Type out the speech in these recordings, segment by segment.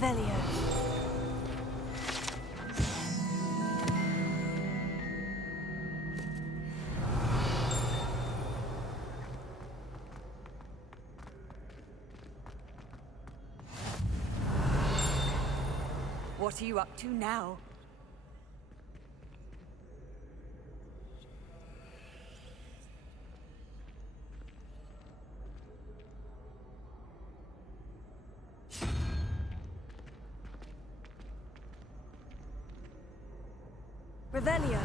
Revelio. What are you up to now? Revelio.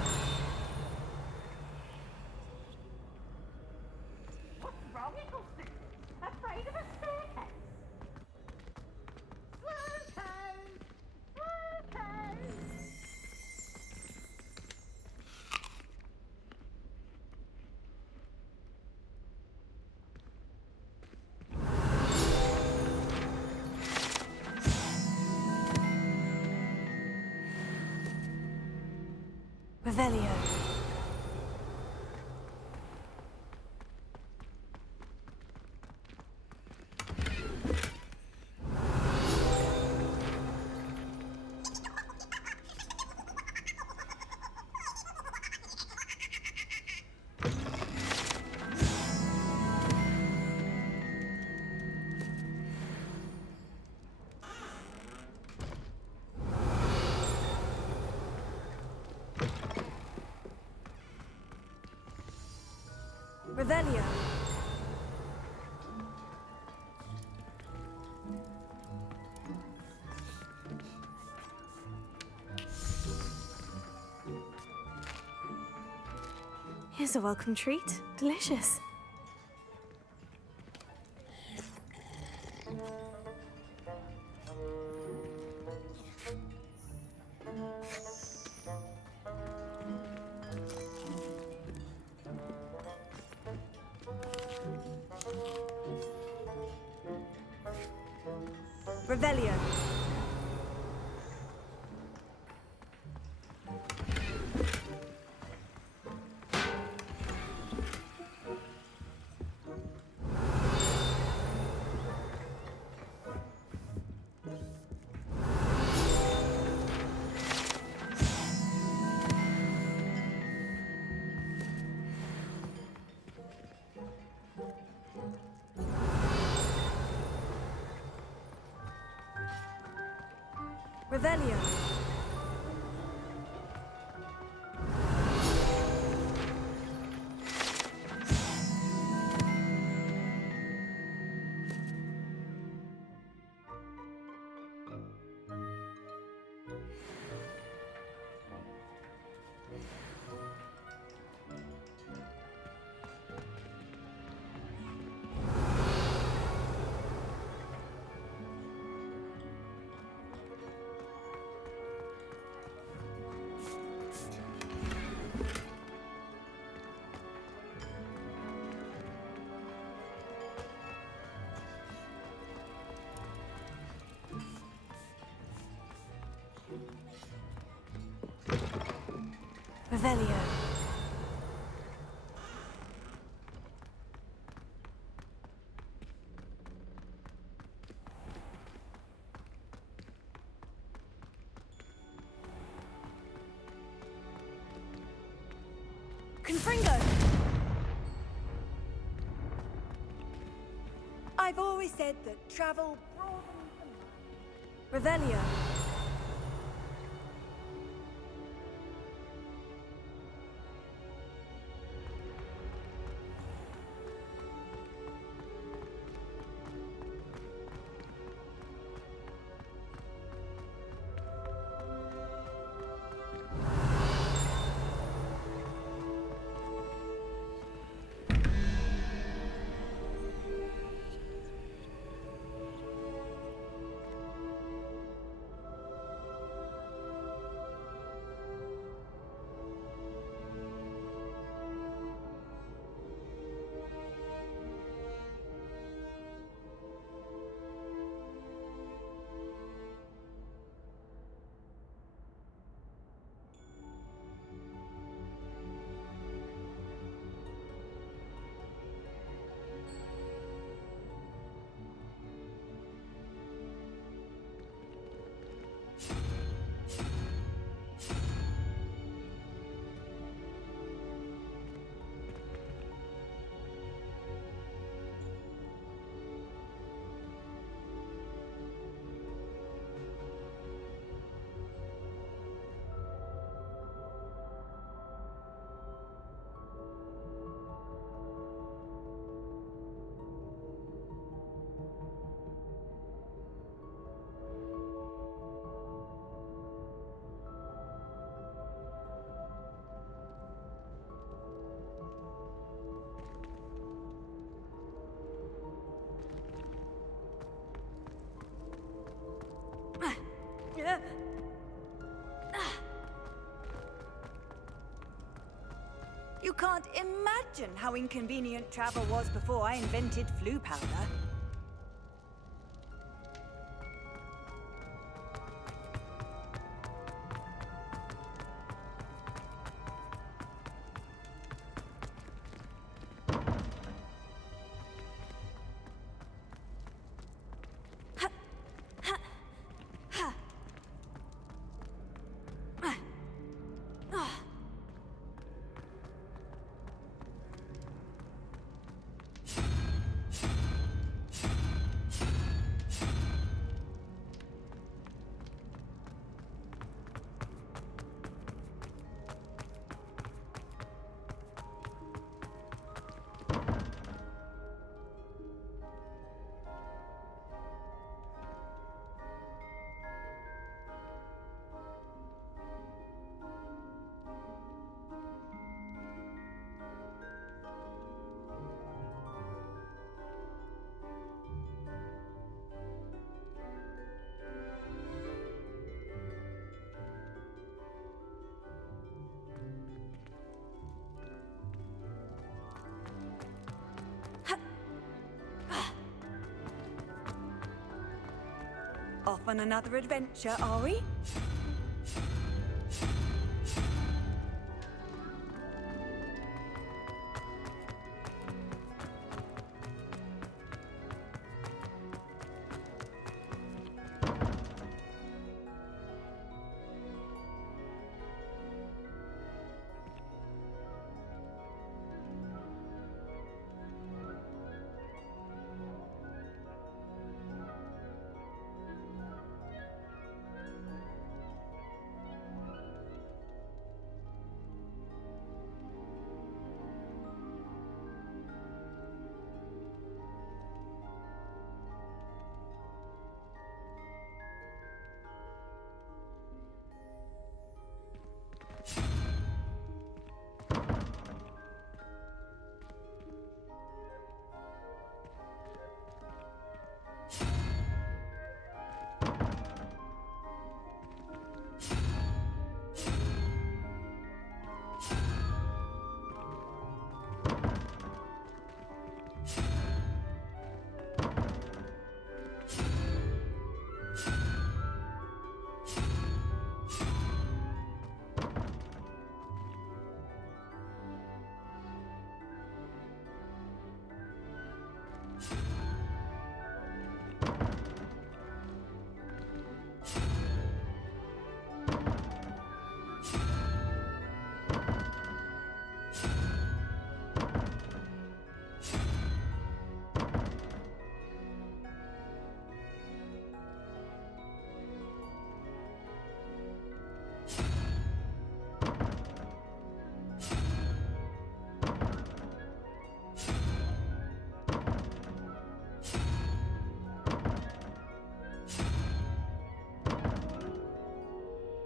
What's wrong, Eccleston? Afraid of a staircase? Slow toes! Slow toes! Revelio. Revelio. Here's a welcome treat. Delicious. Revelio. Revelio. Revelio. Confringo! I've always said that travel Revelio. You can't imagine how inconvenient travel was before I invented flu powder. Off on another adventure, are we?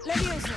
Leviosa!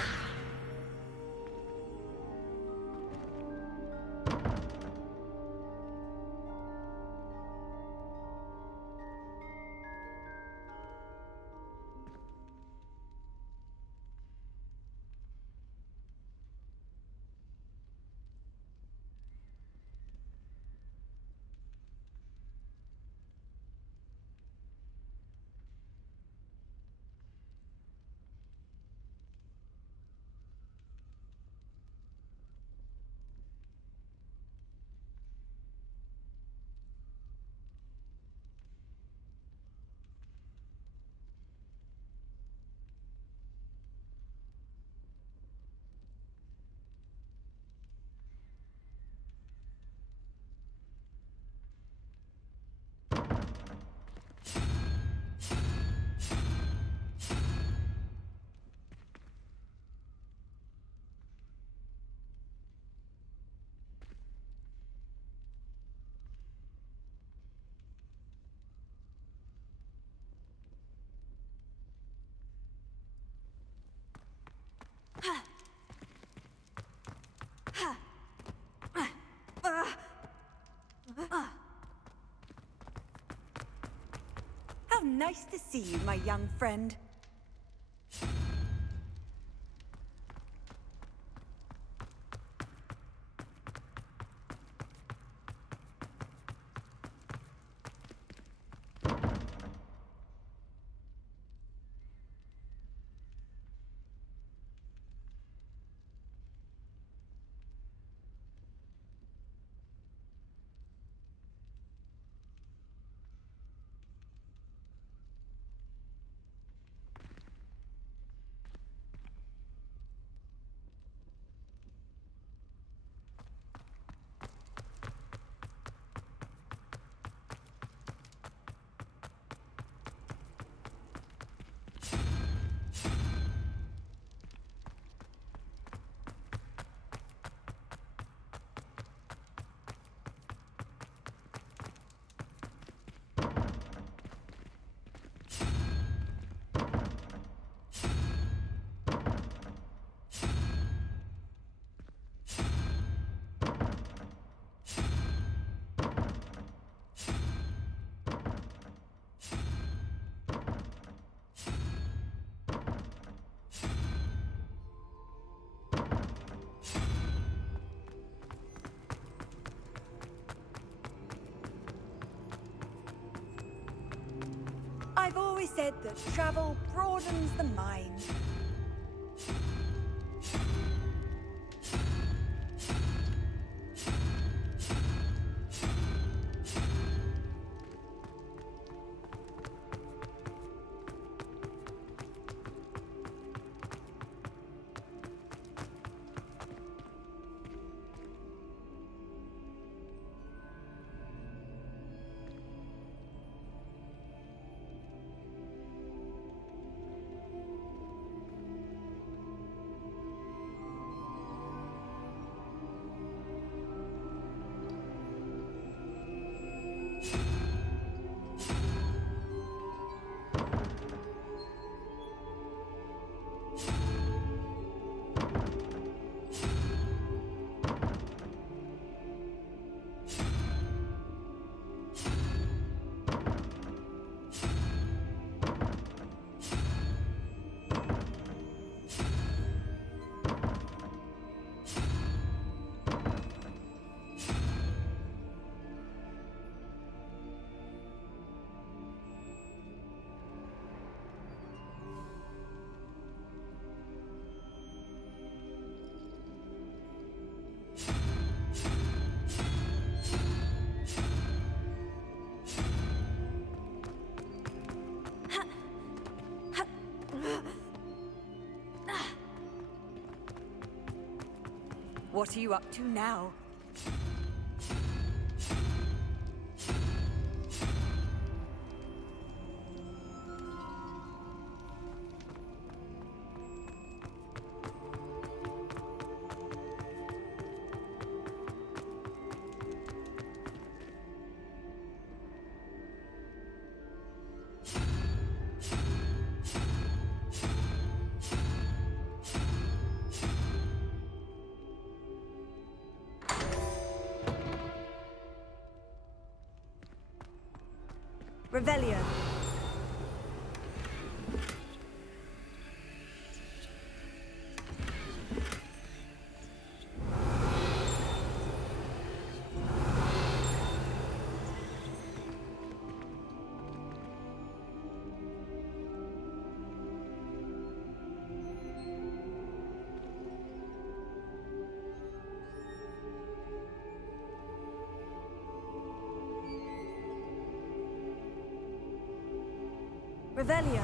How nice to see you, my young friend. always said that travel broadens the mind. What are you up to now? Revelio. Revelio.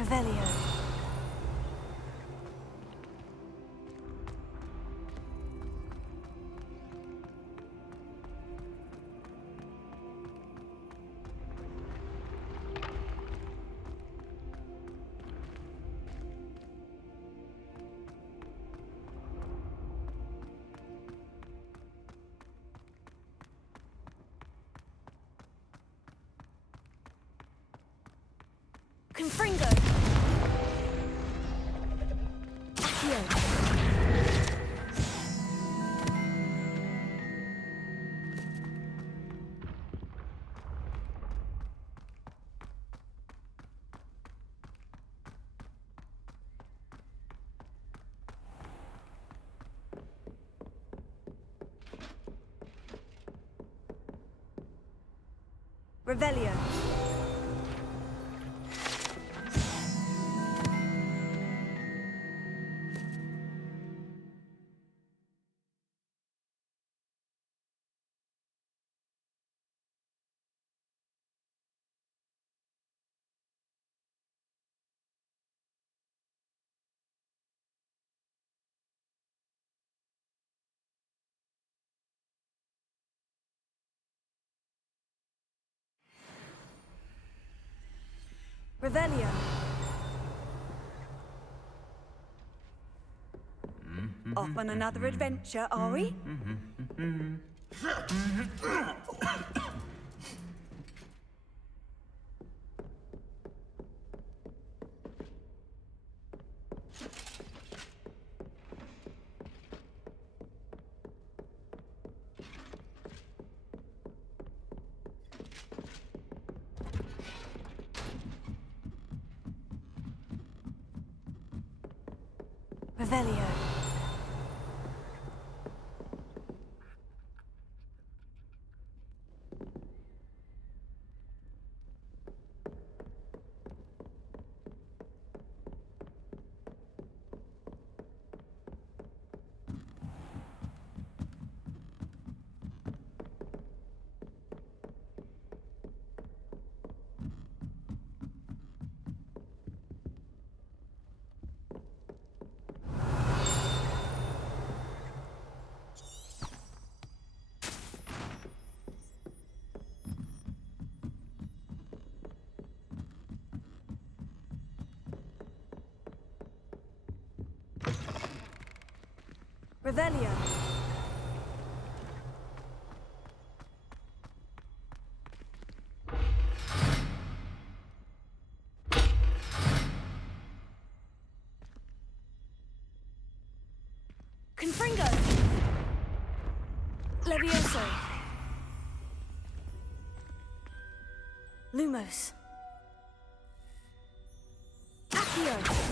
Revelio. Confringo. Accio. Revelio. Revelio. Off on another adventure, are we? Revelio. Revelio. Confringo. Levioso. Lumos. Accio.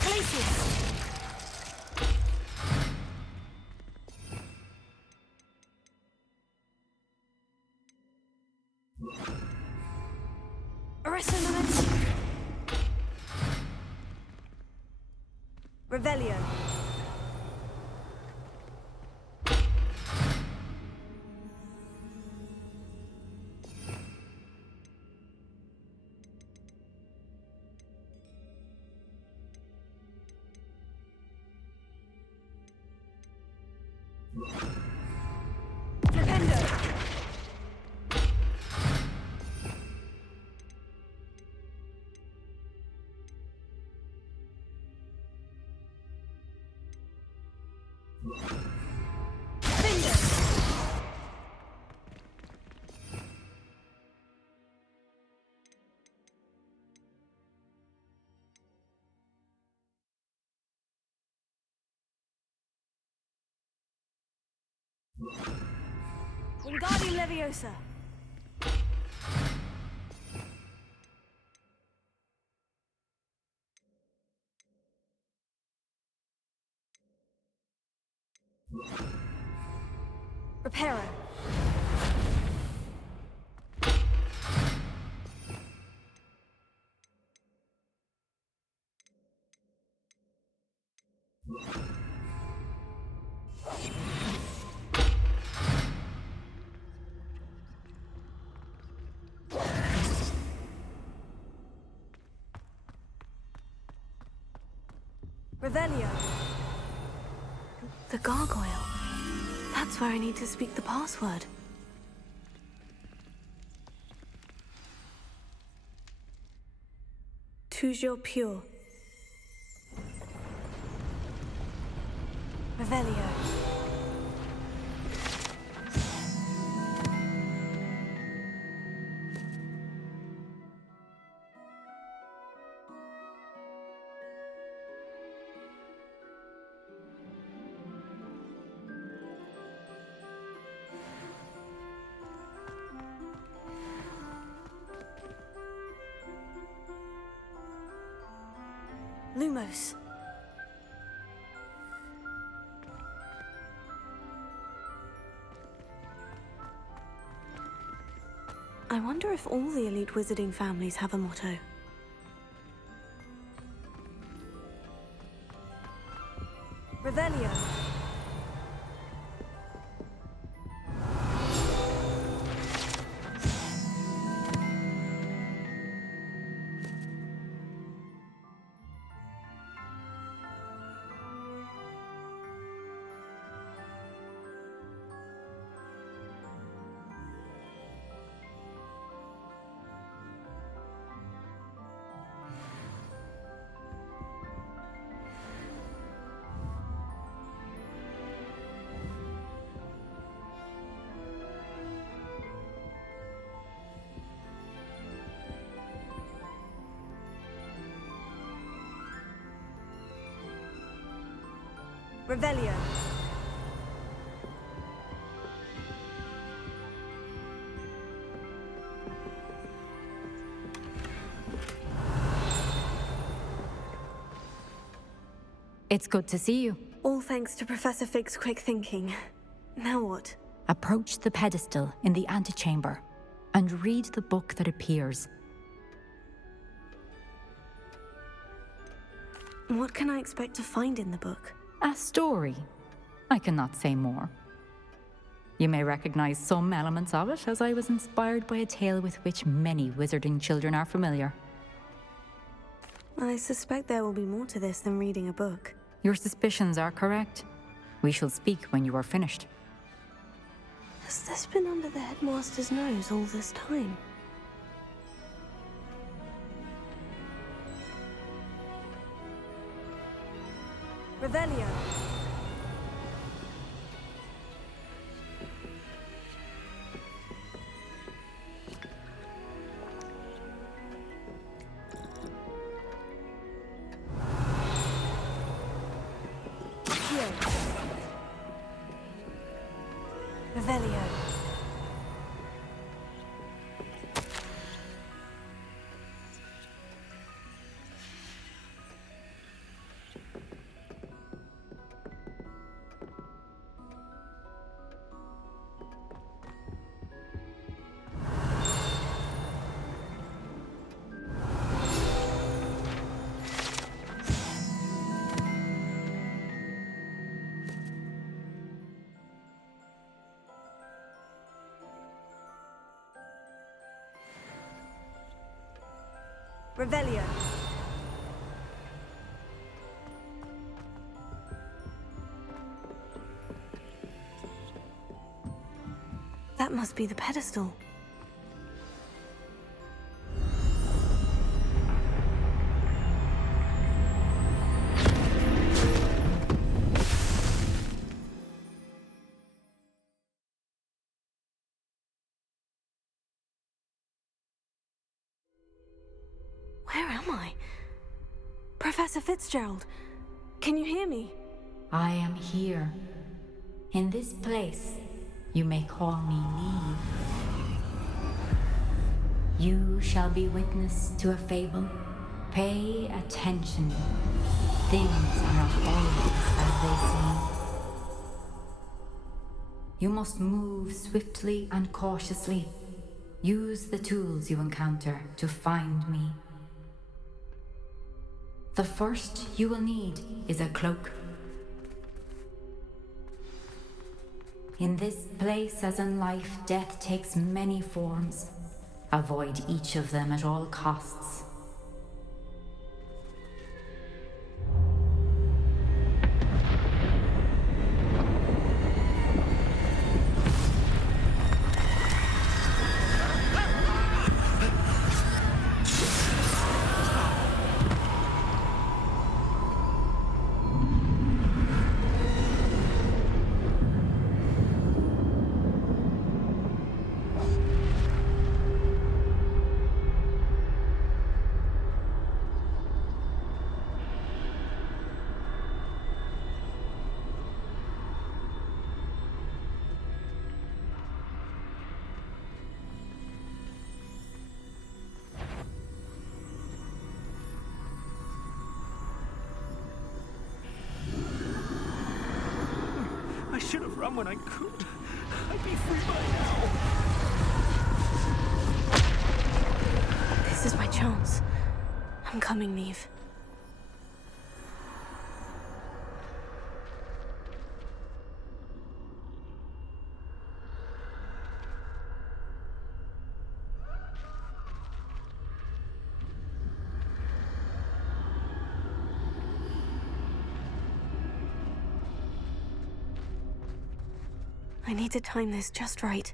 Glacius. Resonance. Revelio. Flipendo. Finger. Wingardium Leviosa. Reparo. Revelio. The gargoyle. That's where I need to speak the password. Toujours pure. Revelio. Lumos. I wonder if all the elite wizarding families have a motto. Revelio. Revelio. It's good to see you. All thanks to Professor Fig's quick thinking. Now what? Approach the pedestal in the antechamber and read the book that appears. What can I expect to find in the book? A story. I cannot say more. You may recognize some elements of it, as I was inspired by a tale with which many wizarding children are familiar. I suspect there will be more to this than reading a book. Your suspicions are correct. We shall speak when you are finished. Has this been under the headmaster's nose all this time? Revelio. Revelio. Revelio. That must be the pedestal. Where am I? Professor Fitzgerald, can you hear me? I am here. In this place, you may call me Neve. You shall be witness to a fable. Pay attention. Things are not always as they seem. You must move swiftly and cautiously. Use the tools you encounter to find me. The first you will need is a cloak. In this place, as in life, death takes many forms. Avoid each of them at all costs. come when I could. I'd be free by now. This is my chance. I'm coming, Neve. I need to time this just right.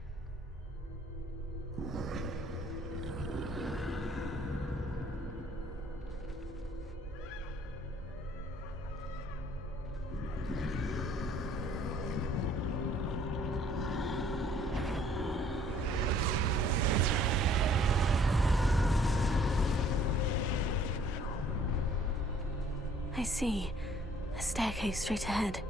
I see. A staircase straight ahead.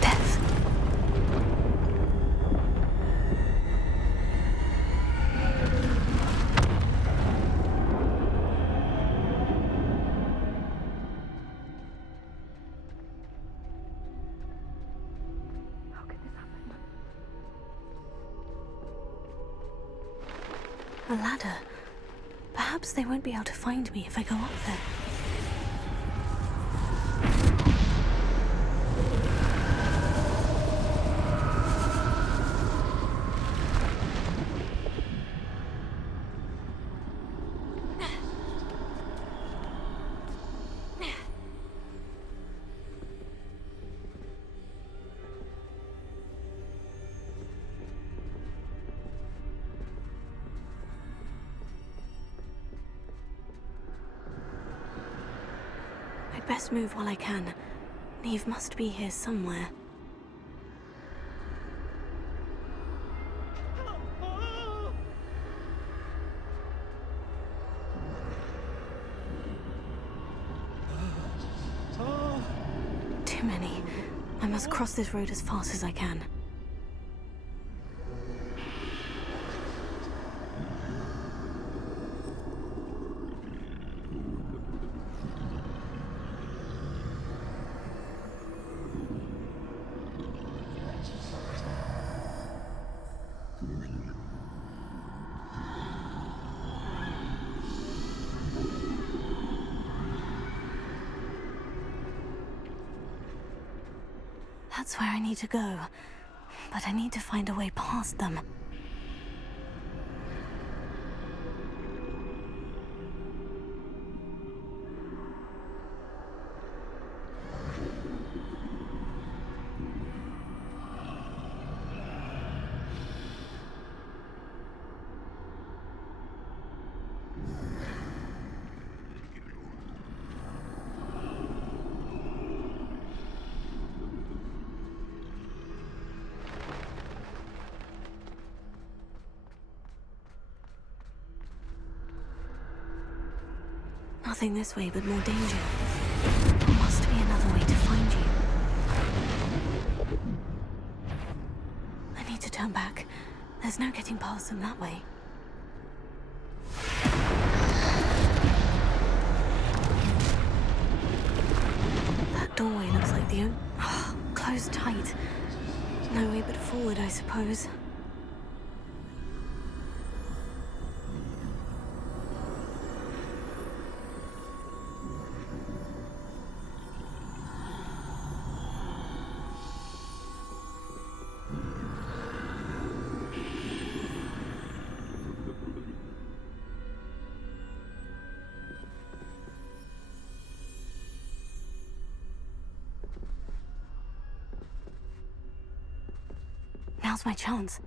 Death. How could this happen? A ladder. Perhaps they won't be able to find me if I go up there. I'd best move while I can. Neve must be here somewhere. Too many. I must cross this road as fast as I can. That's where I need to go. But I need to find a way past them. Nothing this way but more danger. There must be another way to find you. I need to turn back. There's no getting past them that way. That doorway looks like the closed tight. No way but forward, I suppose. Now's my chance.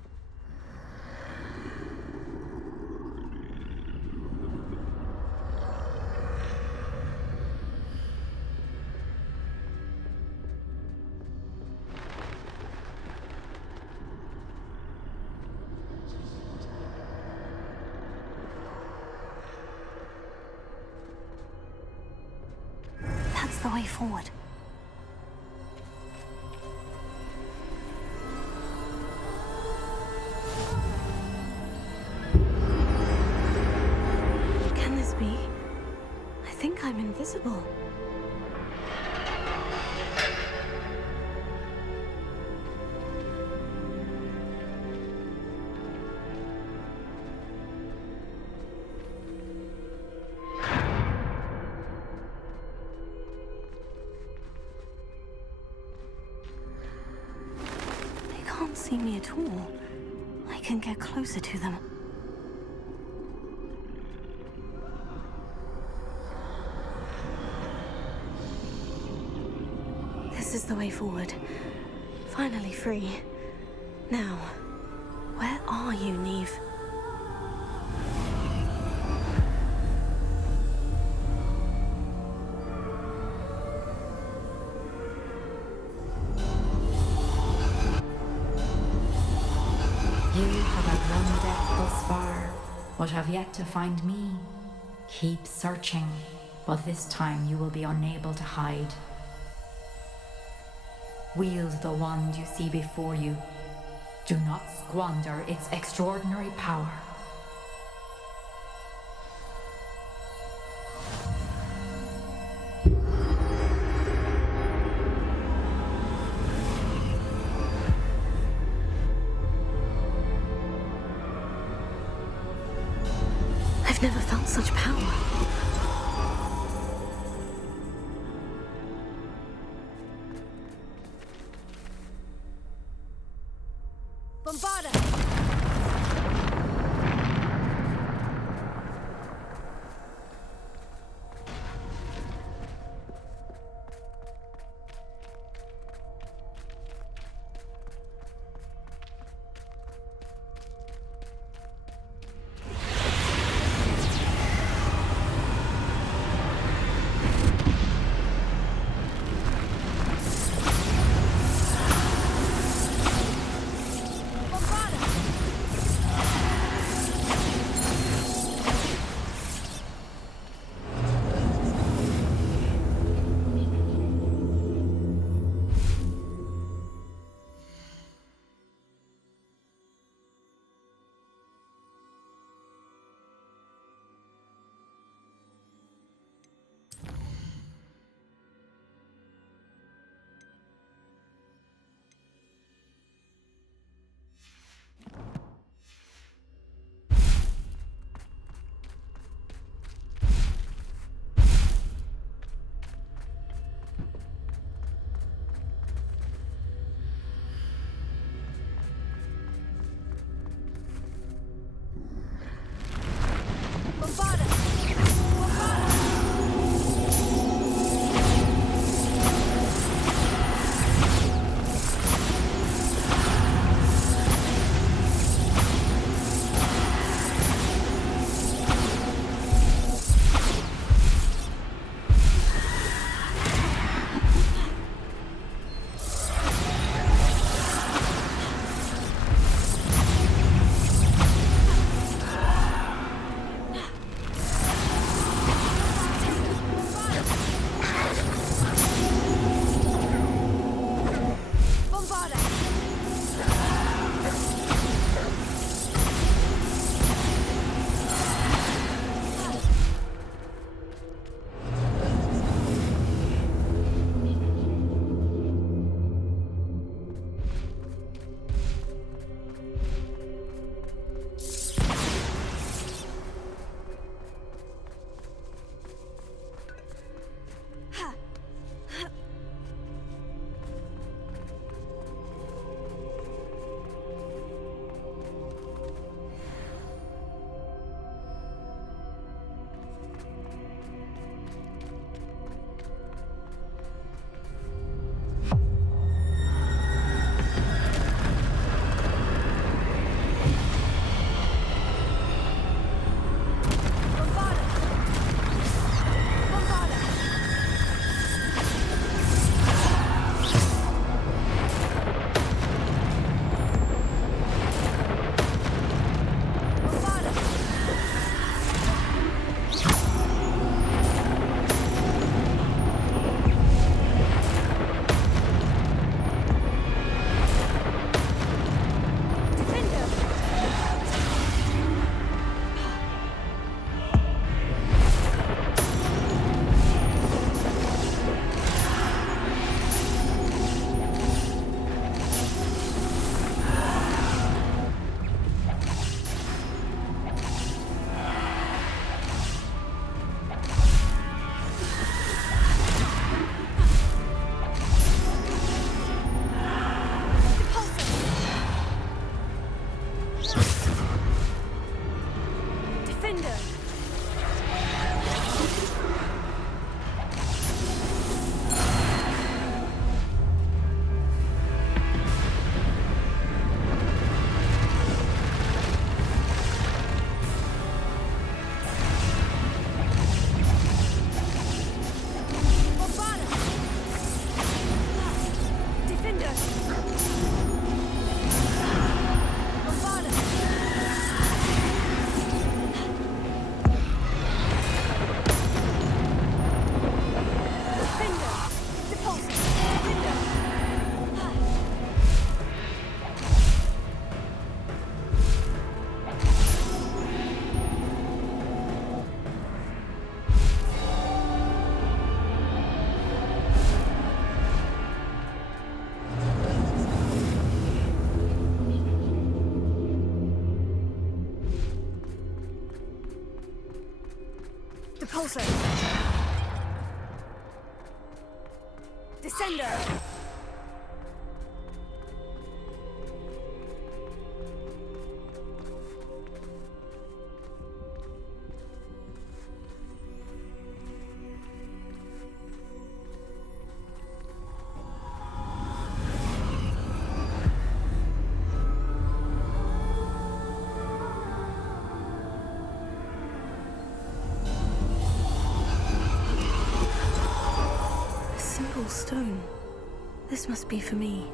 That's the way forward. I'm invisible. They can't see me at all. I can get closer to them. This is the way forward. Finally free. Now, where are you, Neve? You have outrun death thus far, but have yet to find me. Keep searching, but this time you will be unable to hide. Wield the wand you see before you. Do not squander its extraordinary power. I've never felt such power. Bombarda! Repulsor! Descender! A simple stone. This must be for me.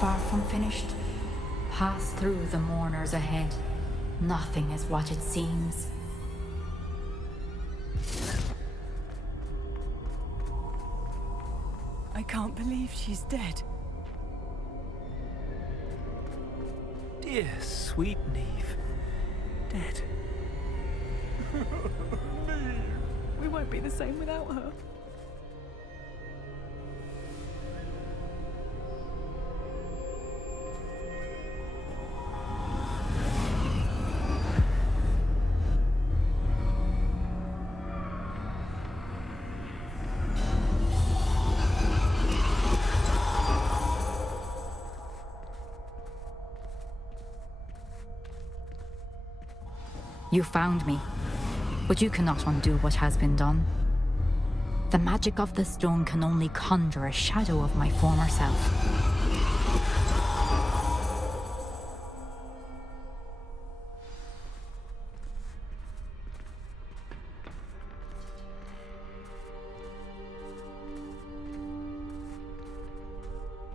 Far from finished. Pass through the mourners ahead. Nothing is what it seems. I can't believe she's dead. Dear sweet Neve. Dead. We won't be the same without her. You found me, but you cannot undo what has been done. The magic of the stone can only conjure a shadow of my former self.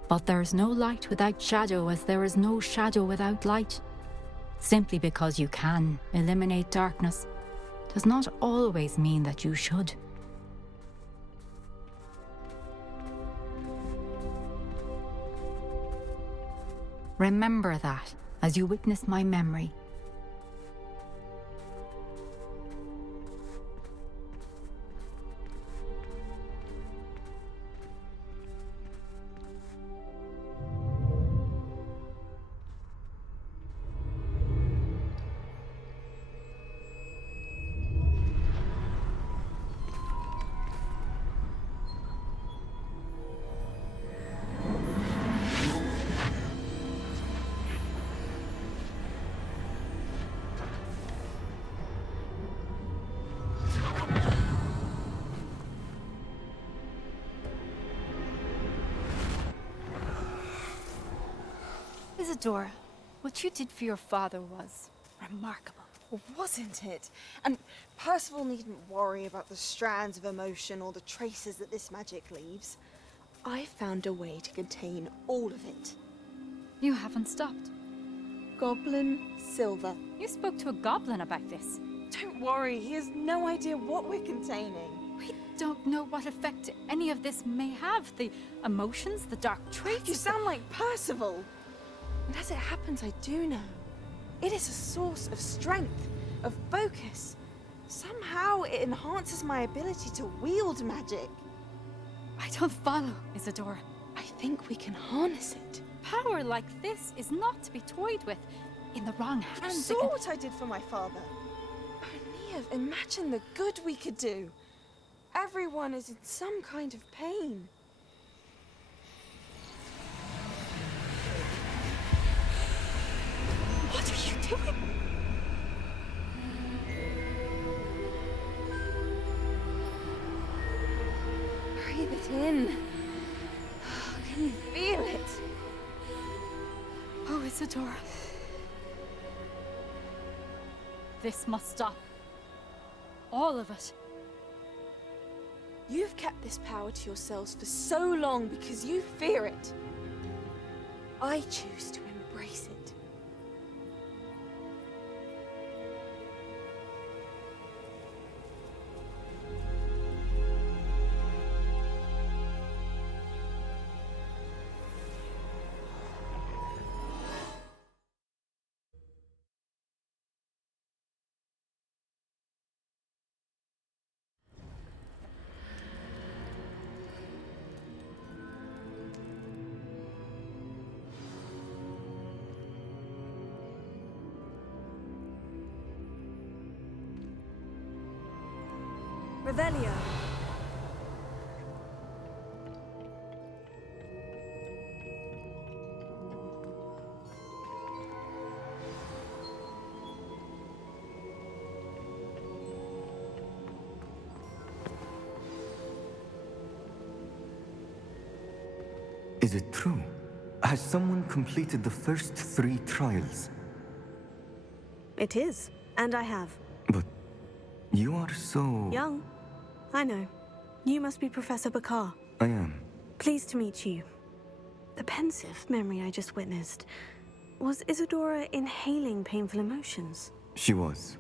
But there is no light without shadow, as there is no shadow without light. Simply because you can eliminate darkness does not always mean that you should. Remember that as you witness my memory. Isadora, what you did for your father was remarkable. Well, wasn't it? And Percival needn't worry about the strands of emotion or the traces that this magic leaves. I found a way to contain all of it. You haven't stopped. Goblin Silver. You spoke to a goblin about this. Don't worry, he has no idea what we're containing. We don't know what effect any of this may have. The emotions, the dark traits. You sound like Percival. And as it happens, I do know. It is a source of strength, of focus. Somehow it enhances my ability to wield magic. I don't follow, Isadora. I think we can harness it. Power like this is not to be toyed with. In the wrong You hands, saw what I did for my father. Only imagine the good we could do. Everyone is in some kind of pain. What are you doing? Breathe it in. Can you feel it? Oh, Isadora. This must stop. All of it. You've kept this power to yourselves for so long because you fear it. I choose to embrace it. Revelio. Is it true? Has someone completed the first 3 trials? It is, and I have. But you are so... Young. I know. You must be Professor Bakar. I am. Pleased to meet you. The pensive memory I just witnessed. Was Isadora inhaling painful emotions? She was.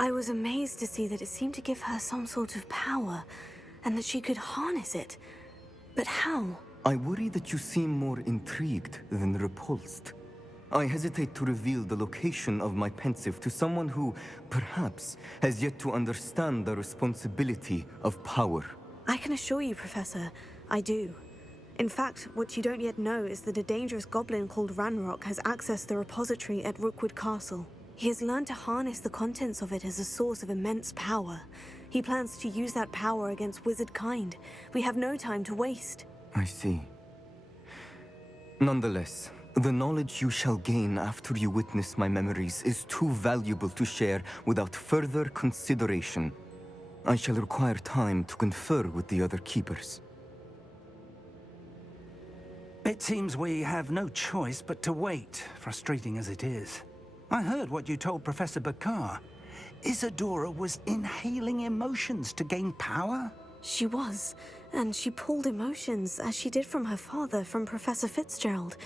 I was amazed to see that it seemed to give her some sort of power, and that she could harness it. But how? I worry that you seem more intrigued than repulsed. I hesitate to reveal the location of my pensive to someone who, perhaps, has yet to understand the responsibility of power. I can assure you, Professor, I do. In fact, what you don't yet know is that a dangerous goblin called Ranrock has accessed the repository at Rookwood Castle. He has learned to harness the contents of it as a source of immense power. He plans to use that power against wizard kind. We have no time to waste. I see. Nonetheless, the knowledge you shall gain after you witness my memories is too valuable to share without further consideration. I shall require time to confer with the other keepers. It seems we have no choice but to wait, frustrating as it is. I heard what you told Professor Bakar. Isadora was inhaling emotions to gain power? She was, and she pulled emotions, as she did from her father, from Professor Fitzgerald,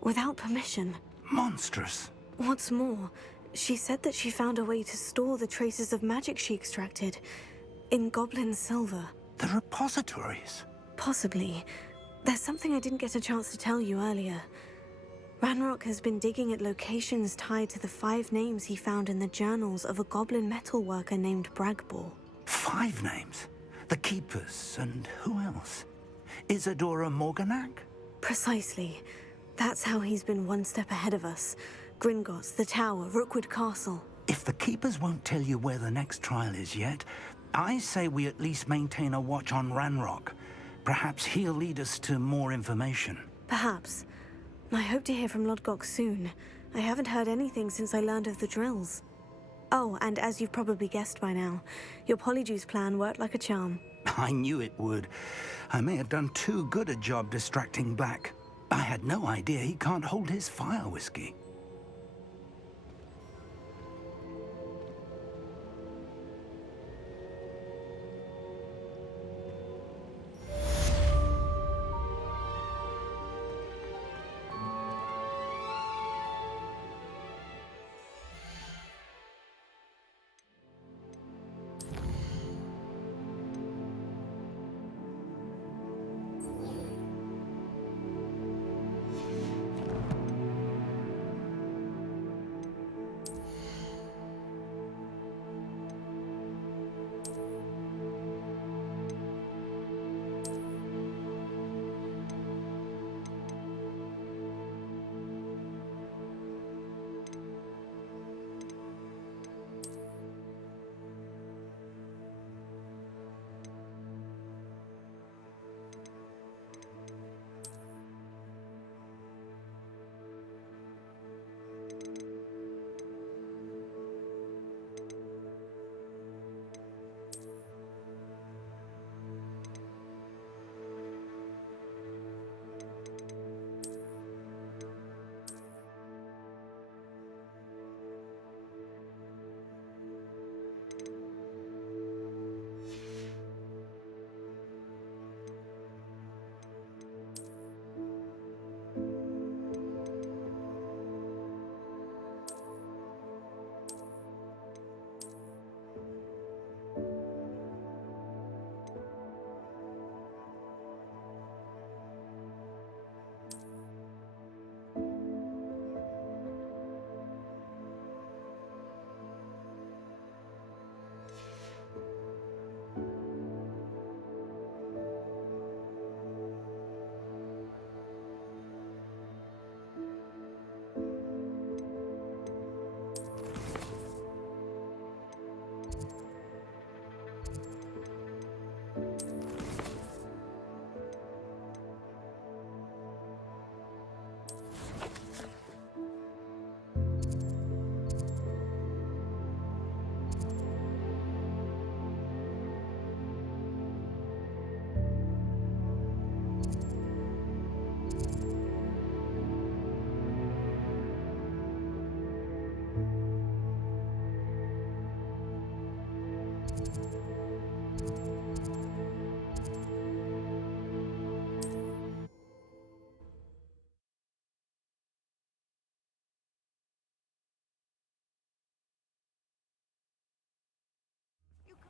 without permission. Monstrous. What's more, she said that she found a way to store the traces of magic she extracted in goblin silver. The repositories. Possibly. There's something I didn't get a chance to tell you earlier. Ranrock has been digging at locations tied to the 5 names he found in the journals of a goblin metalworker named Bragbor. 5 names? The Keepers, and who else? Isadora Morganac? Precisely. That's how he's been one step ahead of us. Gringotts, the Tower, Rookwood Castle. If the Keepers won't tell you where the next trial is yet, I say we at least maintain a watch on Ranrock. Perhaps he'll lead us to more information. Perhaps. I hope to hear from Lodgok soon. I haven't heard anything since I learned of the drills. Oh, and as you've probably guessed by now, your Polyjuice plan worked like a charm. I knew it would. I may have done too good a job distracting Black. I had no idea he can't hold his fire whiskey.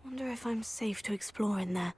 Wonder if I'm safe to explore in there.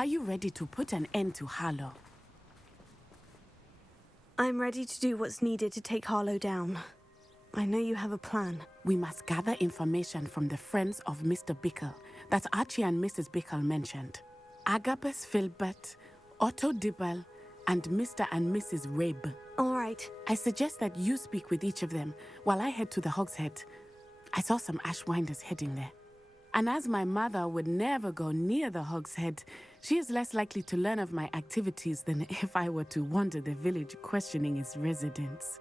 Are you ready to put an end to Harlow? I'm ready to do what's needed to take Harlow down. I know you have a plan. We must gather information from the friends of Mr. Bickle that Archie and Mrs. Bickle mentioned. Agabus Filbert, Otto Dibble, and Mr. and Mrs. Rabe. All right. I suggest that you speak with each of them while I head to the Hogshead. I saw some Ashwinders heading there. And as my mother would never go near the Hogshead, she is less likely to learn of my activities than if I were to wander the village questioning its residents.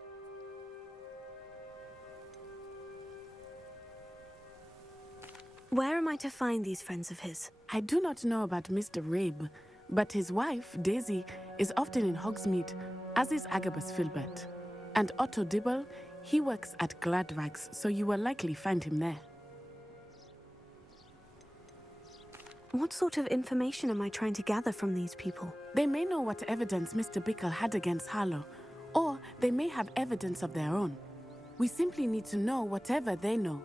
Where am I to find these friends of his? I do not know about Mr. Rabe, but his wife, Daisy, is often in Hogsmeade, as is Agabus Filbert. And Otto Dibble, he works at Gladrags, so you will likely find him there. What sort of information am I trying to gather from these people? They may know what evidence Mr. Bickle had against Harlow, or they may have evidence of their own. We simply need to know whatever they know.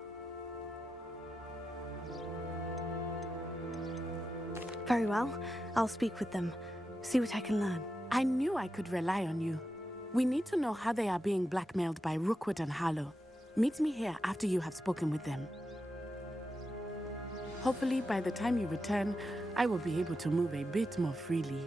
Very well. I'll speak with them. See what I can learn. I knew I could rely on you. We need to know how they are being blackmailed by Rookwood and Harlow. Meet me here after you have spoken with them. Hopefully, by the time you return, I will be able to move a bit more freely.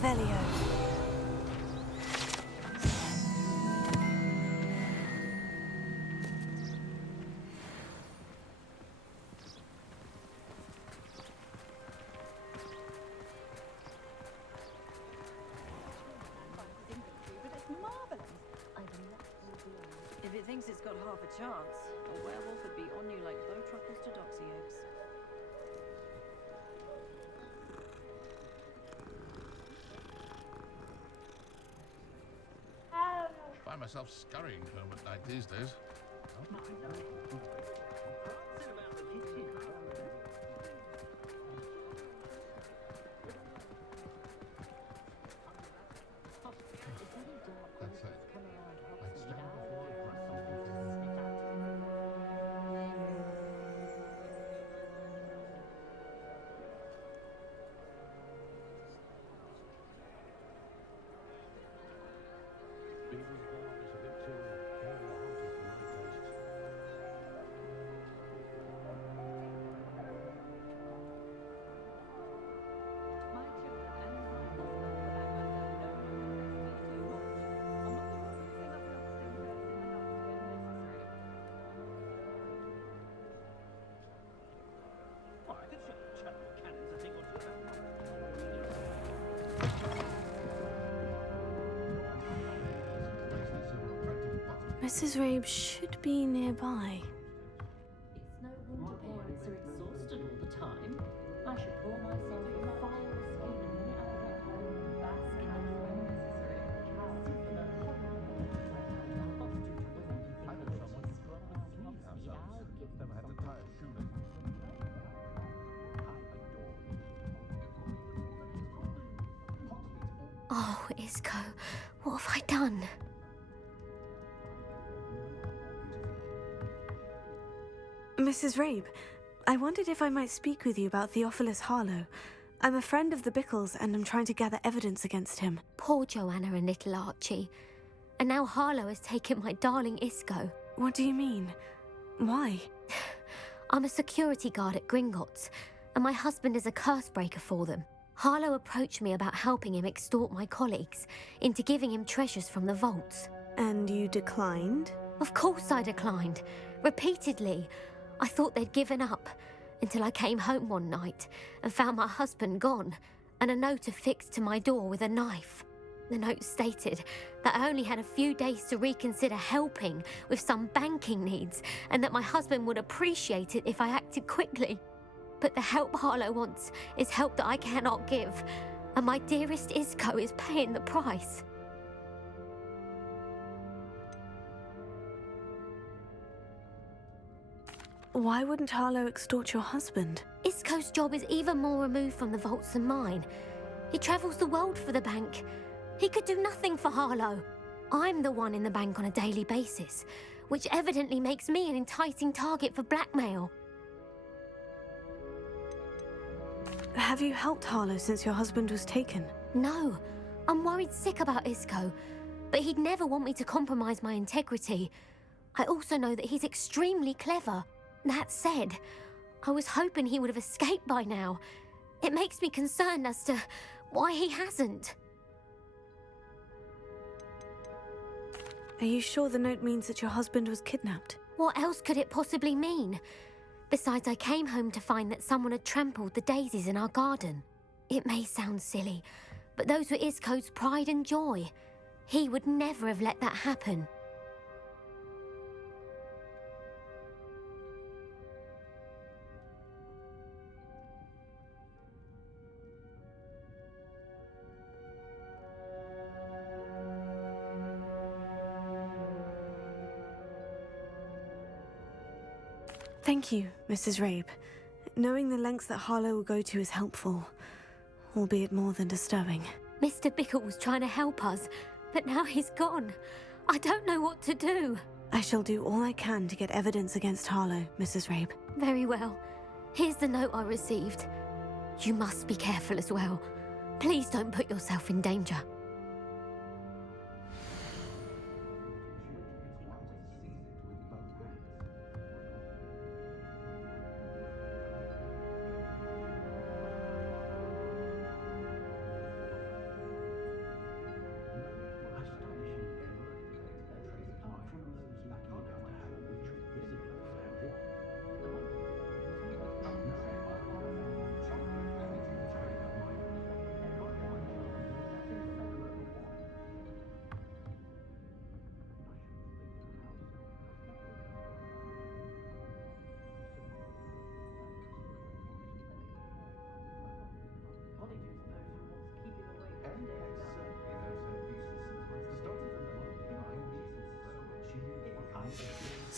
Revelio. If it thinks it's got half a chance, a werewolf would be on you like Botruckles to Doxyopes. Find myself scurrying home at night these days. That's it. I'd stand before a Mrs. Rabe should be nearby. It's no wonder parents are exhausted all the time. I should pour myself a fire escape the minute I get home and bask in the flame necessary. Never had to tie a shoelace. Oh, Isco, what have I done? Mrs. Rabe, I wondered if I might speak with you about Theophilus Harlow. I'm a friend of the Bickles and I'm trying to gather evidence against him. Poor Joanna and little Archie. And now Harlow has taken my darling Isco. What do you mean? Why? I'm a security guard at Gringotts, and my husband is a curse breaker for them. Harlow approached me about helping him extort my colleagues into giving him treasures from the vaults. And you declined? Of course I declined. Repeatedly. I thought they'd given up, until I came home one night and found my husband gone, and a note affixed to my door with a knife. The note stated that I only had a few days to reconsider helping with some banking needs, and that my husband would appreciate it if I acted quickly. But the help Harlow wants is help that I cannot give, and my dearest Isco is paying the price. Why wouldn't Harlow extort your husband? Isco's job is even more removed from the vaults than mine. He travels the world for the bank. He could do nothing for Harlow. I'm the one in the bank on a daily basis, which evidently makes me an enticing target for blackmail. Have you helped Harlow since your husband was taken? No, I'm worried sick about Isco, but he'd never want me to compromise my integrity. I also know that he's extremely clever. That said, I was hoping he would have escaped by now. It makes me concerned as to why he hasn't. Are you sure the note means that your husband was kidnapped? What else could it possibly mean? Besides, I came home to find that someone had trampled the daisies in our garden. It may sound silly, but those were Isco's pride and joy. He would never have let that happen. Thank you, Mrs. Rabe. Knowing the lengths that Harlow will go to is helpful, albeit more than disturbing. Mr. Bickle was trying to help us, but now he's gone. I don't know what to do. I shall do all I can to get evidence against Harlow, Mrs. Rabe. Very well. Here's the note I received. You must be careful as well. Please don't put yourself in danger.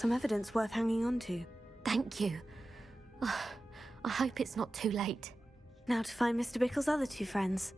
Some evidence worth hanging on to. Thank you. I hope it's not too late. Now to find Mr. Bickle's other two friends.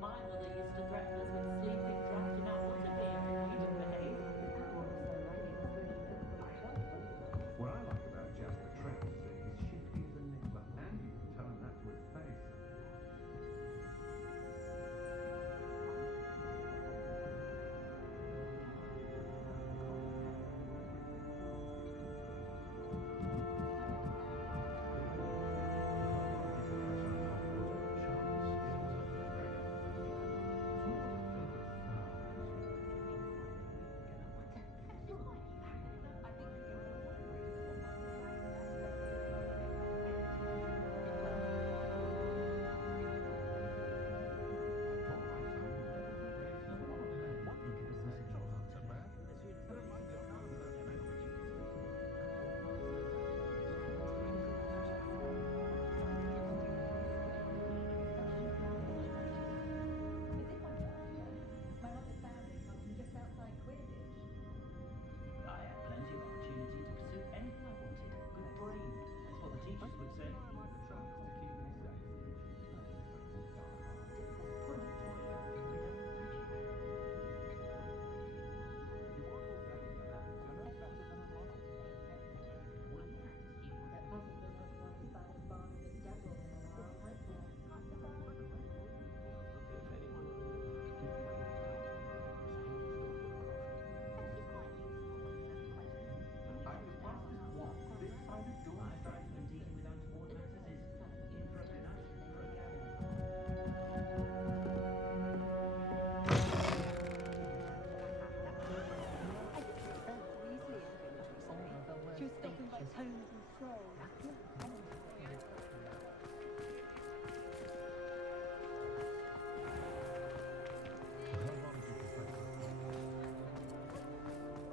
My mother used to threaten us with sleeping draft in our butterbeer if we didn't behave. What I like about Jasper Trent is that he's shifty as a nibbler, and you can tell him that to his face.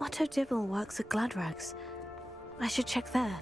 Otto Dibble works at Gladrags. I should check there.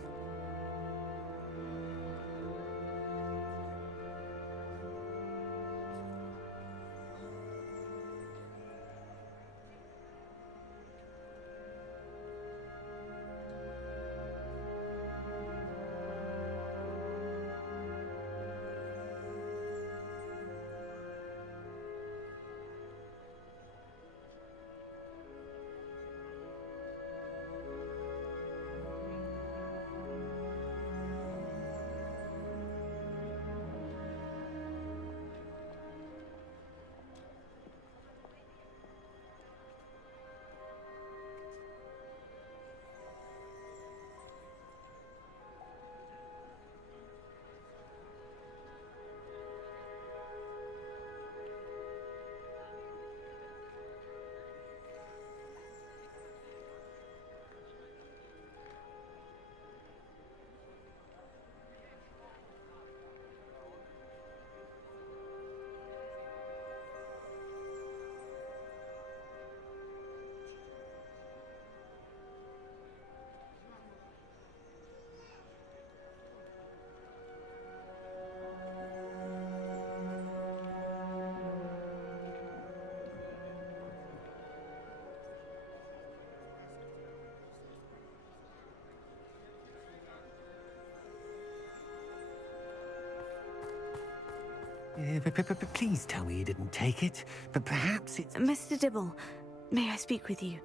Please tell me you didn't take it. But perhaps it's... Mr. Dibble, may I speak with you?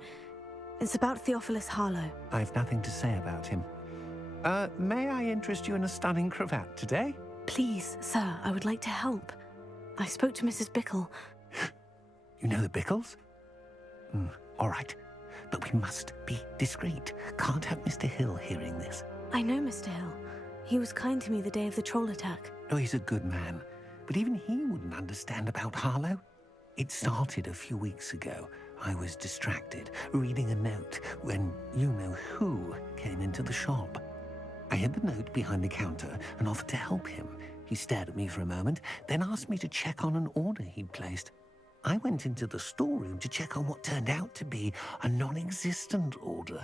It's about Theophilus Harlow. I've nothing to say about him. May I interest you in a stunning cravat today? Please, sir, I would like to help. I spoke to Mrs. Bickle. You know the Bickles? All right. But we must be discreet. Can't have Mr. Hill hearing this. I know Mr. Hill. He was kind to me the day of the troll attack. Oh, he's a good man. But even he wouldn't understand about Harlow. It started a few weeks ago. I was distracted, reading a note, when you-know-who came into the shop. I hid the note behind the counter and offered to help him. He stared at me for a moment, then asked me to check on an order he'd placed. I went into the storeroom to check on what turned out to be a non-existent order.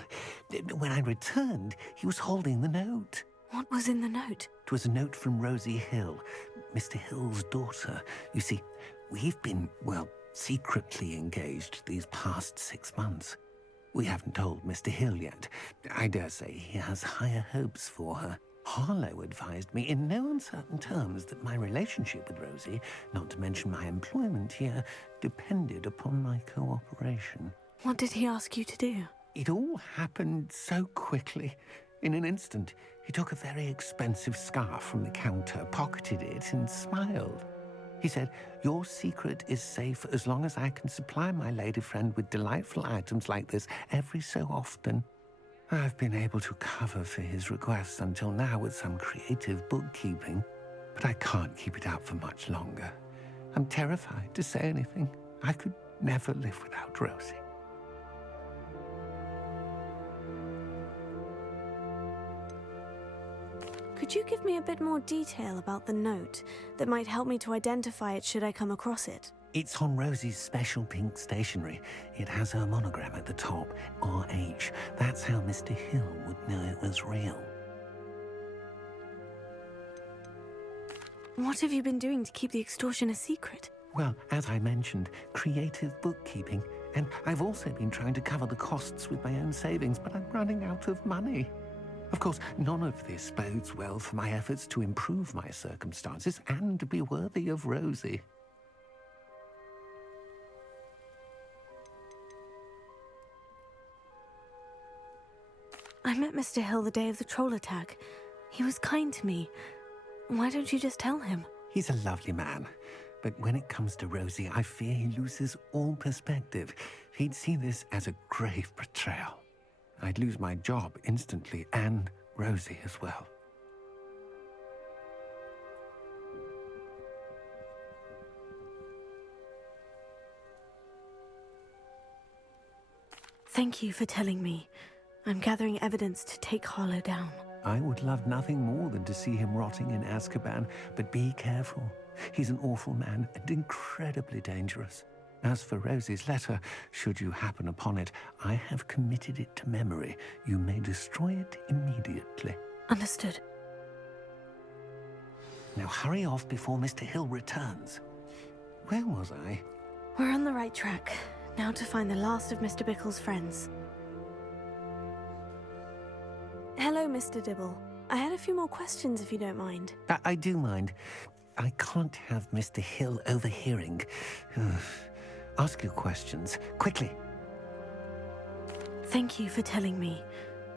When I returned, he was holding the note. What was in the note? It was a note from Rosie Hill, Mr. Hill's daughter. You see, we've been, well, secretly engaged these past 6 months. We haven't told Mr. Hill yet. I dare say he has higher hopes for her. Harlow advised me in no uncertain terms that my relationship with Rosie, not to mention my employment here, depended upon my cooperation. What did he ask you to do? It all happened so quickly. In an instant, he took a very expensive scarf from the counter, pocketed it, and smiled. He said, "Your secret is safe as long as I can supply my lady friend with delightful items like this every so often." I've been able to cover for his requests until now with some creative bookkeeping, but I can't keep it up for much longer. I'm terrified to say anything. I could never live without Rosie. Could you give me a bit more detail about the note that might help me to identify it should I come across it? It's on Rosie's special pink stationery. It has her monogram at the top, RH. That's how Mr. Hill would know it was real. What have you been doing to keep the extortion a secret? Well, as I mentioned, creative bookkeeping. And I've also been trying to cover the costs with my own savings, but I'm running out of money. Of course, none of this bodes well for my efforts to improve my circumstances and to be worthy of Rosie. I met Mr. Hill the day of the troll attack. He was kind to me. Why don't you just tell him? He's a lovely man. But when it comes to Rosie, I fear he loses all perspective. He'd see this as a grave betrayal. I'd lose my job instantly, and Rosie as well. Thank you for telling me. I'm gathering evidence to take Harlow down. I would love nothing more than to see him rotting in Azkaban, but be careful. He's an awful man and incredibly dangerous. As for Rosie's letter, should you happen upon it, I have committed it to memory. You may destroy it immediately. Understood. Now hurry off before Mr. Hill returns. Where was I? We're on the right track. Now to find the last of Mr. Bickle's friends. Hello, Mr. Dibble. I had a few more questions if you don't mind. I do mind. I can't have Mr. Hill overhearing. Ask your questions, quickly. Thank you for telling me.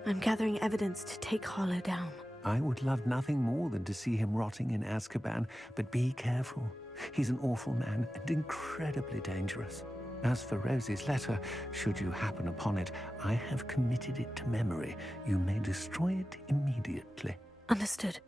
I'm gathering evidence to take Harlow down. I would love nothing more than to see him rotting in Azkaban, but be careful. He's an awful man and incredibly dangerous. As for Rosie's letter, should you happen upon it, I have committed it to memory. You may destroy it immediately. Understood.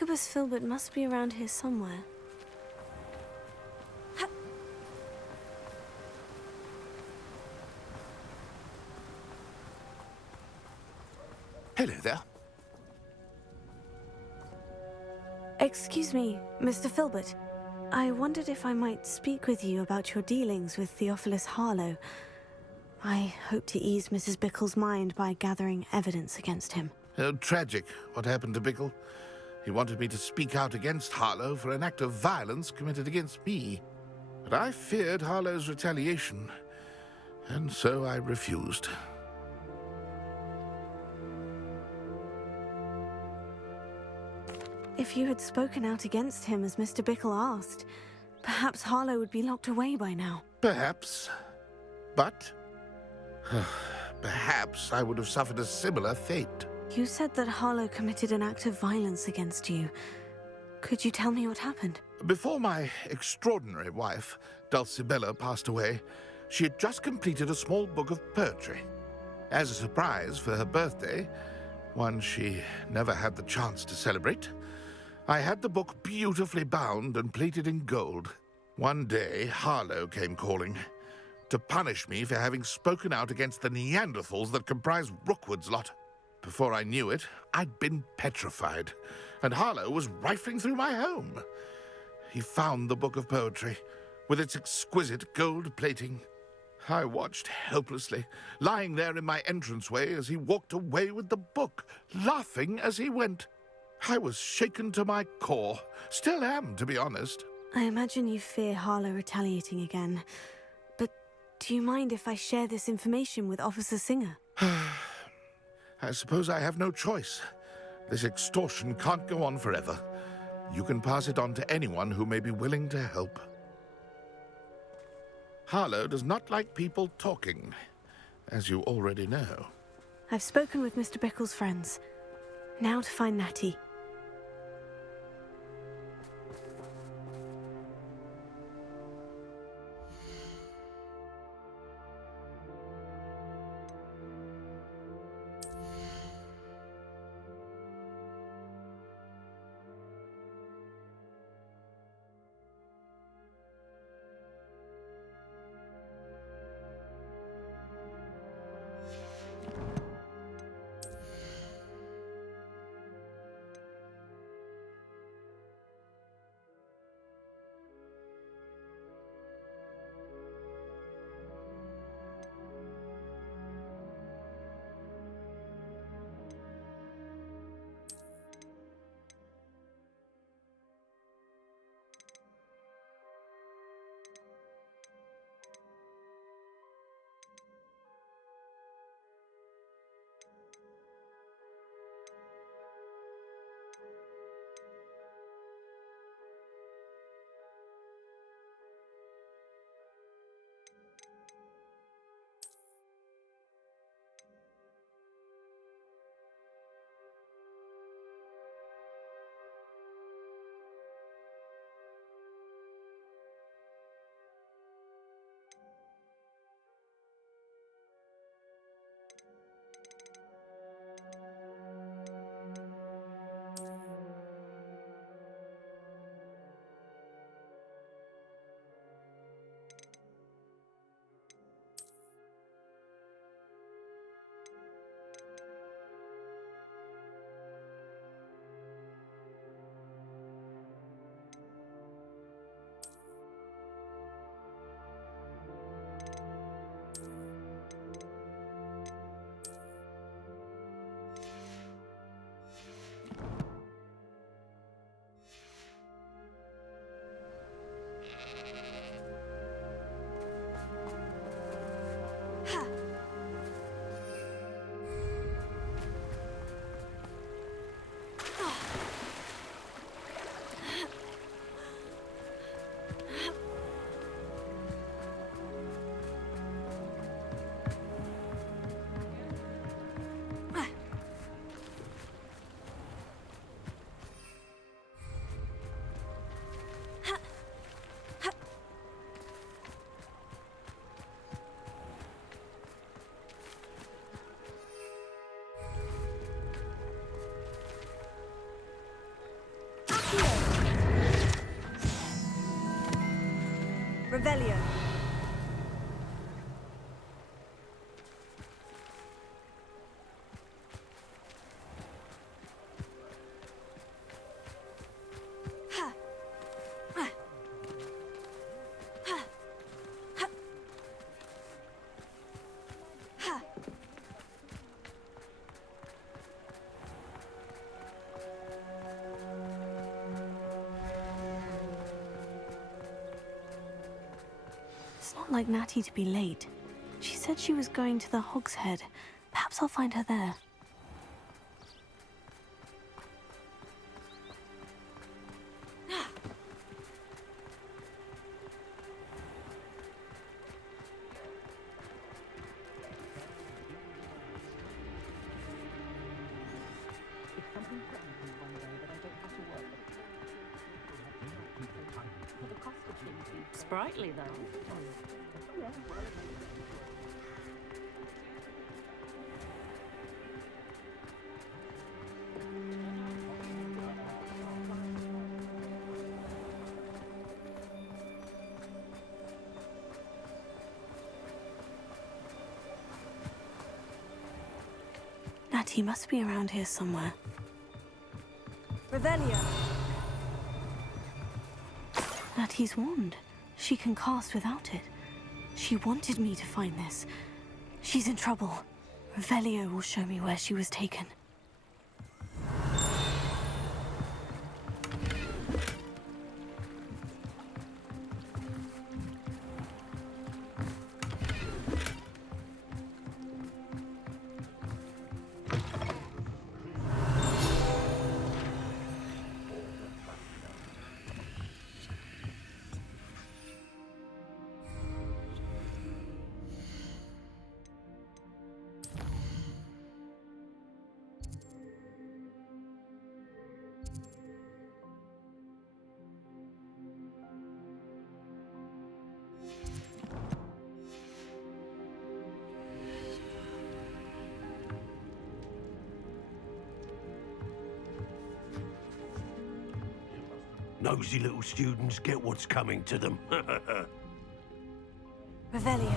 Agabus Filbert must be around here somewhere. Hello there. Excuse me, Mr. Filbert. I wondered if I might speak with you about your dealings with Theophilus Harlow. I hope to ease Mrs. Bickle's mind by gathering evidence against him. Tragic, what happened to Bickle. He wanted me to speak out against Harlow for an act of violence committed against me. But I feared Harlow's retaliation, and so I refused. If you had spoken out against him as Mr. Bickle asked, perhaps Harlow would be locked away by now. Perhaps. But perhaps I would have suffered a similar fate. You said that Harlow committed an act of violence against you. Could you tell me what happened? Before my extraordinary wife, Dulcibella, passed away, she had just completed a small book of poetry. As a surprise for her birthday, one she never had the chance to celebrate, I had the book beautifully bound and plated in gold. One day, Harlow came calling to punish me for having spoken out against the Neanderthals that comprise Rookwood's lot. Before I knew it, I'd been petrified, and Harlow was rifling through my home. He found the book of poetry, with its exquisite gold plating. I watched helplessly, lying there in my entranceway as he walked away with the book, laughing as he went. I was shaken to my core. Still am, to be honest. I imagine you fear Harlow retaliating again. But do you mind if I share this information with Officer Singer? I suppose I have no choice. This extortion can't go on forever. You can pass it on to anyone who may be willing to help. Harlow does not like people talking, as you already know. I've spoken with Mr. Bickle's friends. Now to find Natty. Revelio. It's not like Natty to be late. She said she was going to the Hog's Head. Perhaps I'll find her there. Sprightly, though. Natty must be around here somewhere. Revelio. Natty's wand. She can cast without it. She wanted me to find this. She's in trouble. Revelio will show me where she was taken. Nosy little students get what's coming to them. Revelio.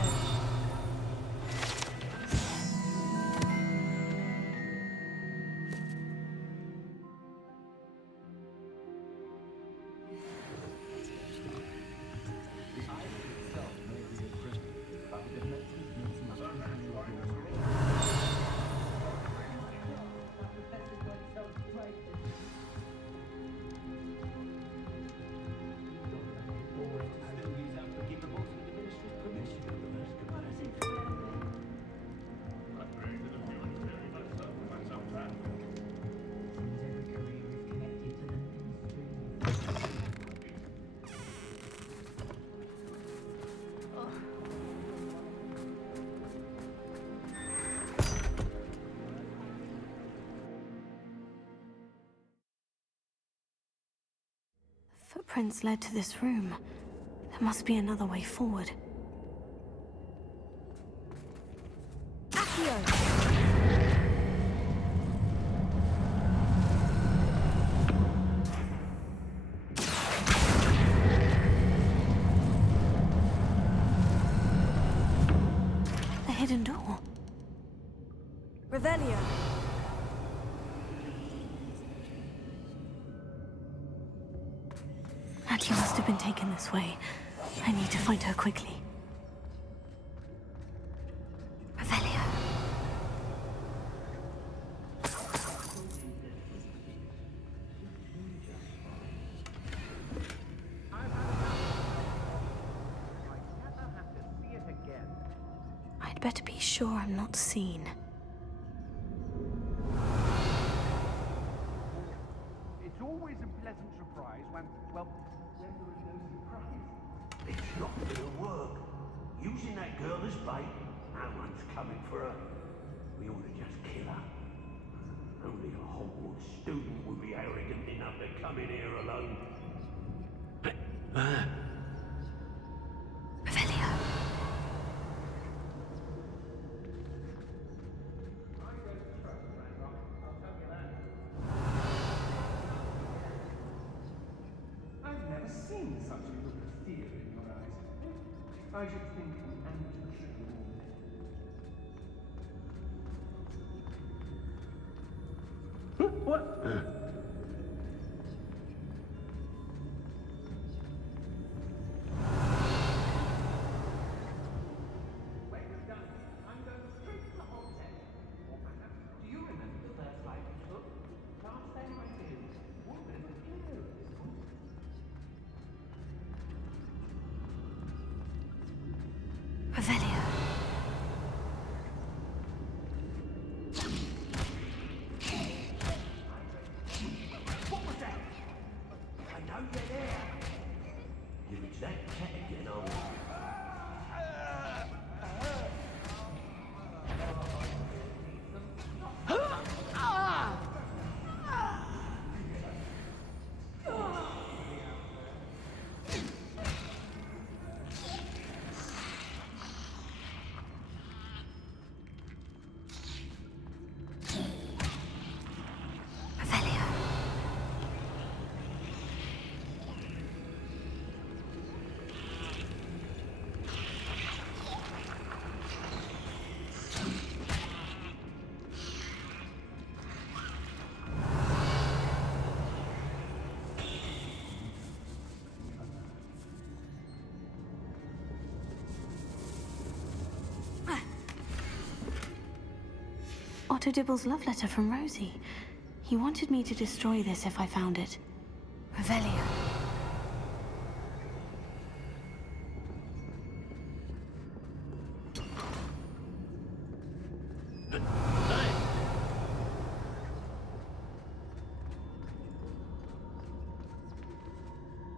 Footprints led to this room. There must be another way forward. The hidden door. Revelio. Natty must have been taken this way. I need to find her quickly. Revelio. I'd better be sure I'm not seen. It's always a pleasant surprise when, well, when there is no surprise. It's not gonna work. Using that girl as bait, no one's coming for her. We ought to just kill her. Only a Hogwarts student would be arrogant enough to come in here alone. Revelio. I've never seen such a look of fear in your eyes. I should think the amateur should be more there. What? When you're done, I'm going straight to the hogshead. Or perhaps, do you remember the first light you took? Can't say I do. What a bit of a glare at this point. Revelio. What was that? I know you're there. If it's that cat again, Otto Dibble's love letter from Rosie. He wanted me to destroy this if I found it. Revelio.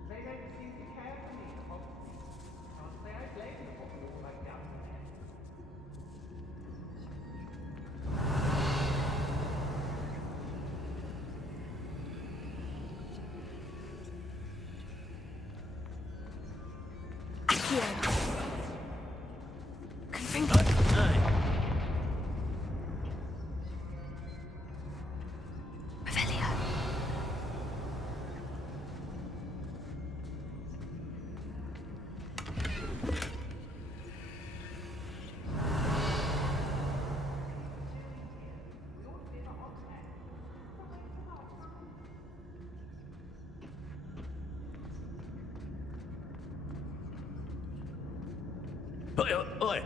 They never seem to care for me, Hogsmeade. Can't say I blame them for all I've done for them. Oi!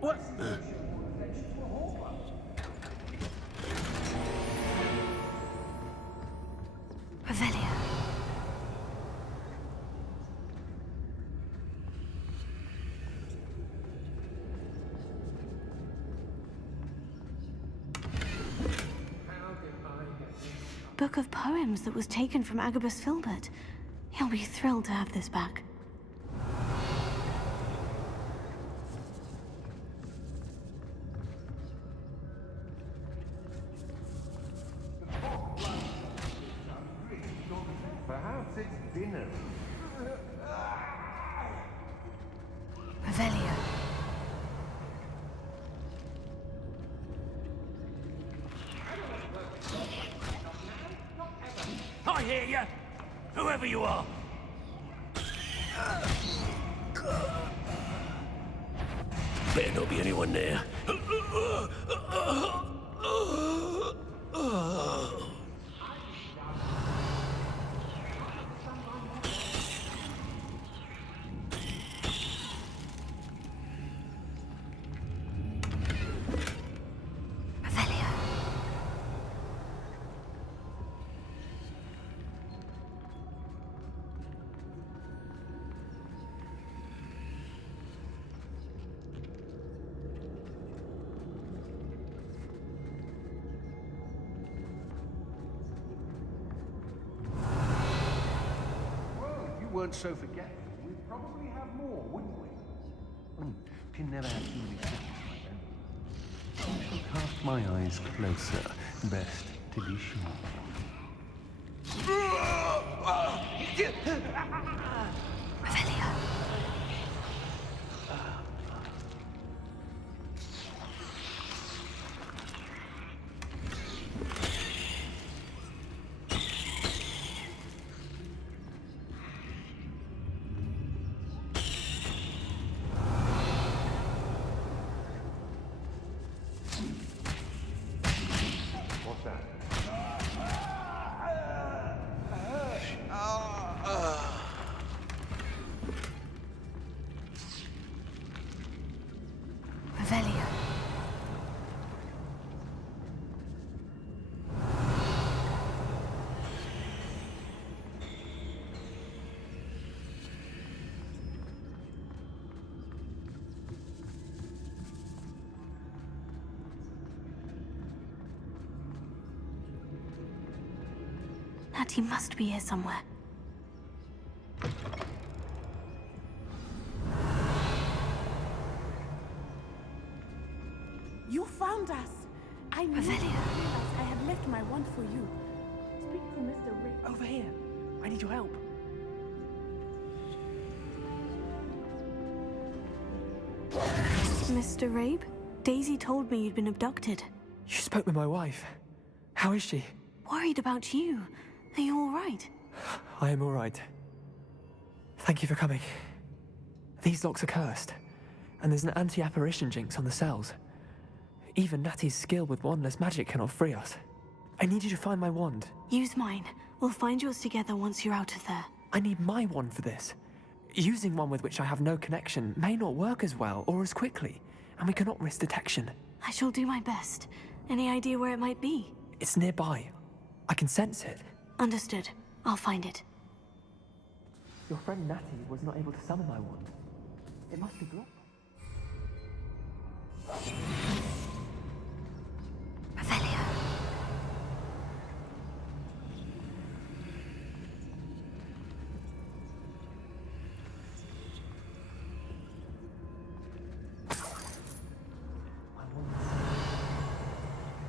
What? Revelio. Book of poems that was taken from Agabus Filbert. He'll be thrilled to have this back. Perhaps it's dinner. Revelio. I hear you, whoever you are. Better not be anyone there. weren't so forgetful, we'd probably have more, wouldn't we? Pin never had too many secrets, my friend. I shall cast my eyes closer, best to be sure. Revelio. What's that? Revelio. Natty must be here somewhere. You found us! I knew Revelio. I had left my wand for you. Speak to Mr. Ray. Over here. I need your help. Mr. Rabe? Daisy told me you'd been abducted. You spoke with my wife. How is she? Worried about you. Are you all right? I am all right. Thank you for coming. These locks are cursed, and there's an anti-apparition jinx on the cells. Even Natty's skill with wandless magic cannot free us. I need you to find my wand. Use mine. We'll find yours together once you're out of there. I need my wand for this. Using one with which I have no connection may not work as well or as quickly, and we cannot risk detection. I shall do my best. Any idea where it might be? It's nearby. I can sense it. Understood. I'll find it. Your friend Natty was not able to summon my wand. It must be blocked. Revelio.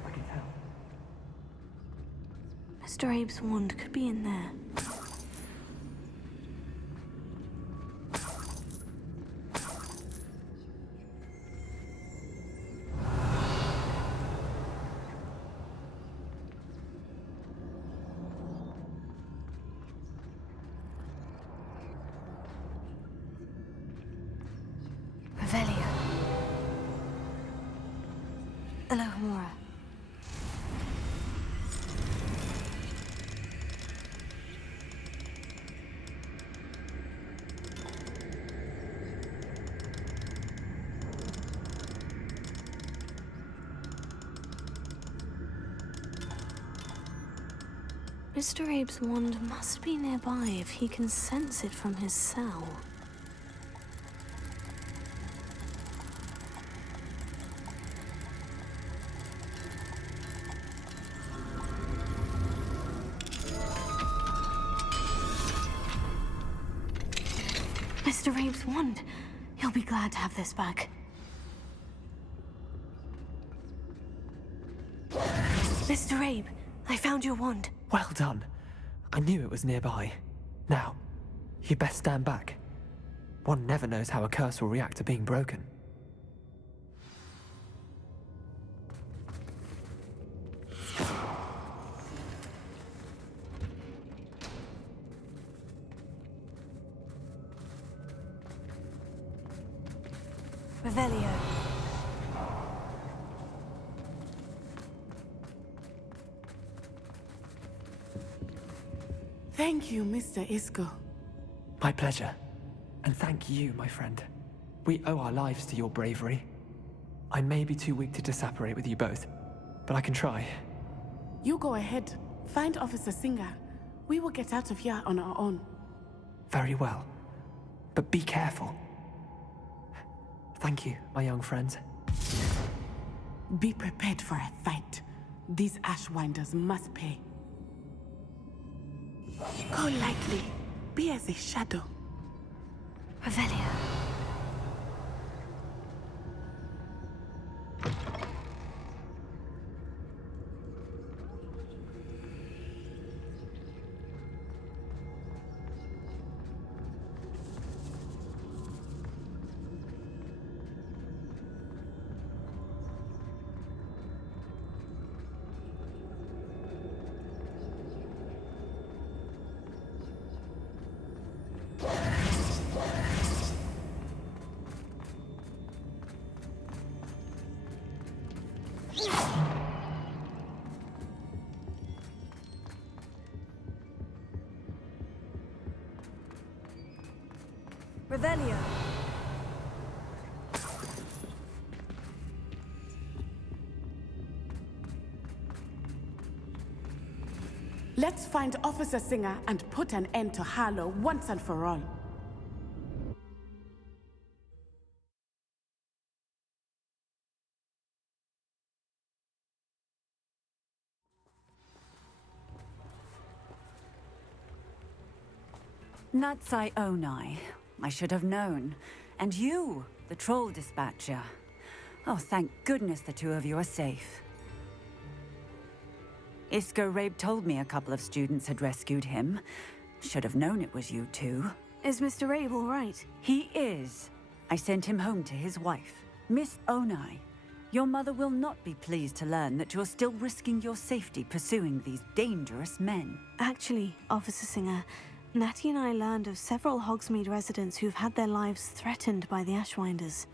I can tell. Mr. Abe's wand could be in there. Revelio. Alohomora. Mr. Abe's wand must be nearby if he can sense it from his cell. Mr. Abe's wand. He'll be glad to have this back. Mr. Abe, I found your wand. Well done. I knew it was nearby. Now, you best stand back. One never knows how a curse will react to being broken. Revelio. Thank you, Mr. Isco. My pleasure. And thank you, my friend. We owe our lives to your bravery. I may be too weak to disapparate with you both, but I can try. You go ahead. Find Officer Singer. We will get out of here on our own. Very well. But be careful. Thank you, my young friends. Be prepared for a fight. These Ashwinders must pay. Go lightly. be as a shadow. Revelio. Revelio. Let's find Officer Singer and put an end to Harlow once and for all. Natsai Onai. I should have known. And you, the troll dispatcher. Oh, thank goodness the two of you are safe. Isco Rabe told me a couple of students had rescued him. Should have known it was you two. Is Mr. Rabe all right? He is. I sent him home to his wife. Miss Onai, your mother will not be pleased to learn that you're still risking your safety pursuing these dangerous men. Actually, Officer Singer, Natty and I learned of several Hogsmeade residents who've had their lives threatened by the Ashwinders.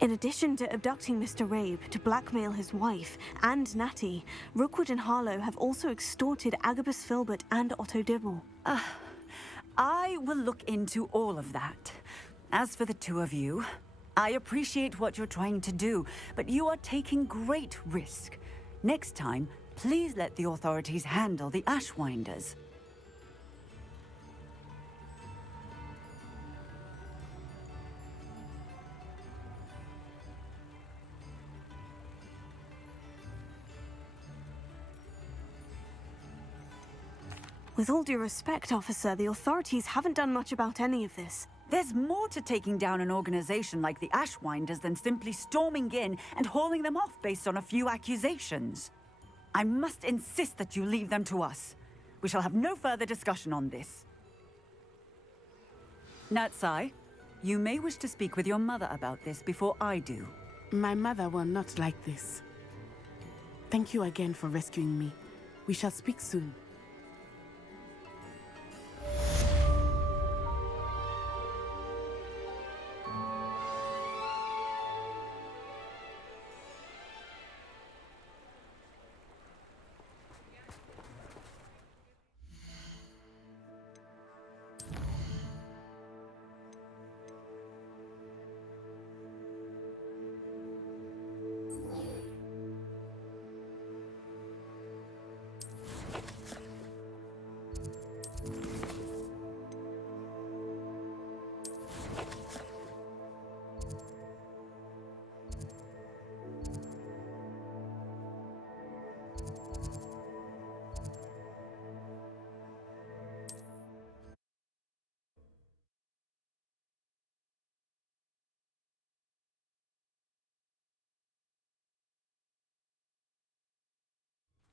In addition to abducting Mr. Rabe to blackmail his wife and Natty, Rookwood and Harlow have also extorted Agabus Filbert and Otto Dibble. I will look into all of that. As for the two of you, I appreciate what you're trying to do, but you are taking great risk. Next time, please let the authorities handle the Ashwinders. With all due respect, officer, the authorities haven't done much about any of this. There's more to taking down an organization like the Ashwinders than simply storming in and hauling them off based on a few accusations. I must insist that you leave them to us. We shall have no further discussion on this. Natsai, you may wish to speak with your mother about this before I do. My mother will not like this. Thank you again for rescuing me. We shall speak soon.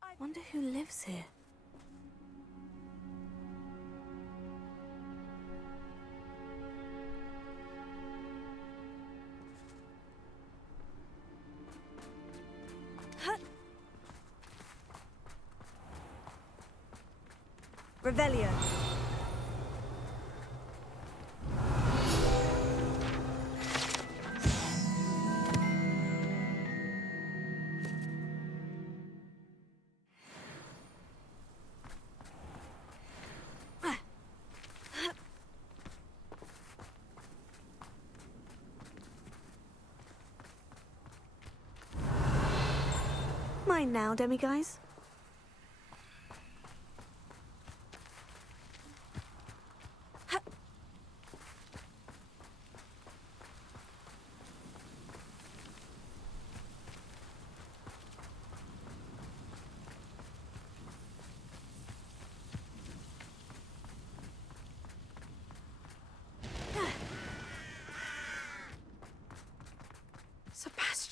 I wonder who lives here. Revelio. Mine now, demiguise.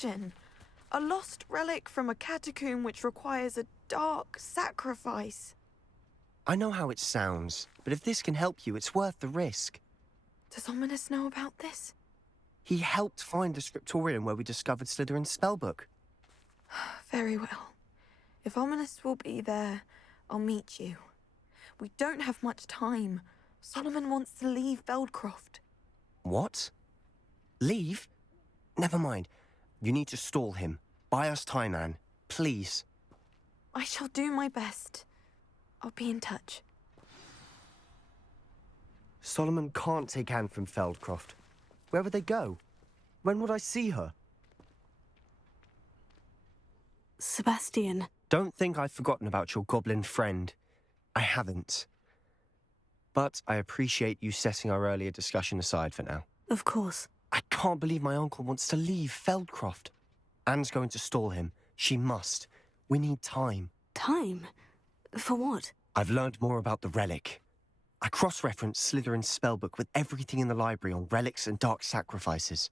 question. A lost relic from a catacomb which requires a dark sacrifice. I know how it sounds, but if this can help you, it's worth the risk. Does Ominous know about this? He helped find the scriptorium where we discovered Slytherin's spellbook. Very well. If Ominous will be there, I'll meet you. We don't have much time. Solomon wants to leave Feldcroft. What? Leave? Never mind. You need to stall him. Buy us time, Anne. Please. I shall do my best. I'll be in touch. Solomon can't take Anne from Feldcroft. Where would they go? When would I see her? Sebastian. Don't think I've forgotten about your goblin friend. I haven't. But I appreciate you setting our earlier discussion aside for now. Of course. I can't believe my uncle wants to leave Feldcroft. Anne's going to stall him. She must. We need time. Time? For what? I've learned more about the relic. I cross-referenced Slytherin's spellbook with everything in the library on relics and dark sacrifices.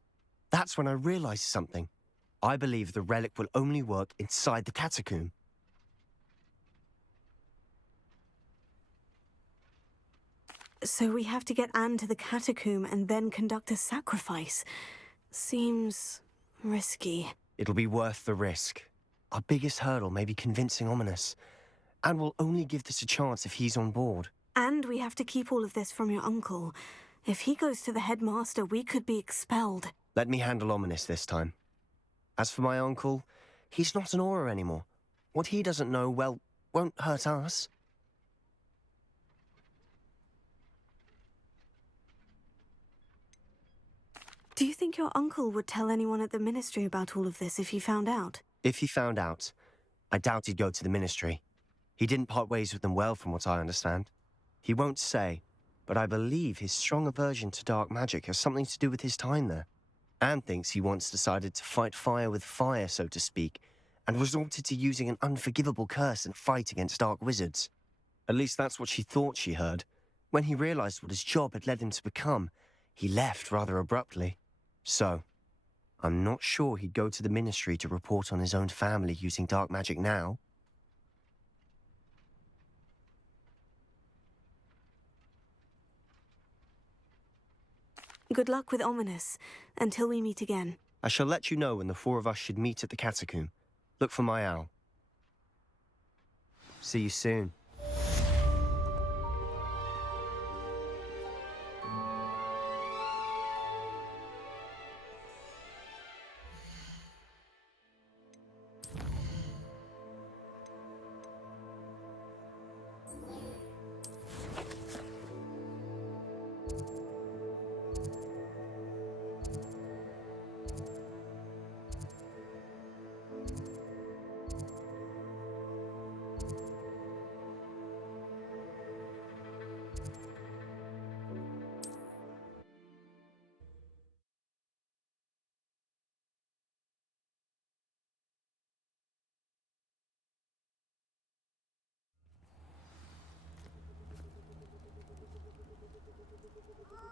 That's when I realized something. I believe the relic will only work inside the catacomb. So we have to get Anne to the catacomb and then conduct a sacrifice. Seems risky. It'll be worth the risk. Our biggest hurdle may be convincing Ominous. And we'll only give this a chance if he's on board. And we have to keep all of this from your uncle. If he goes to the headmaster, we could be expelled. Let me handle Ominous this time. As for my uncle, he's not an Auror anymore. What he doesn't know, well, won't hurt us. Do you think your uncle would tell anyone at the ministry about all of this if he found out? If he found out, I doubt he'd go to the ministry. He didn't part ways with them well, from what I understand. He won't say, but I believe his strong aversion to dark magic has something to do with his time there. Anne thinks he once decided to fight fire with fire, so to speak, and resorted to using an unforgivable curse in a fight against dark wizards. At least that's what she thought she heard. When he realized what his job had led him to become, he left rather abruptly. So, I'm not sure he'd go to the ministry to report on his own family using dark magic now. Good luck with Ominous, until we meet again. I shall let you know when the four of us should meet at the catacomb. Look for my owl. See you soon.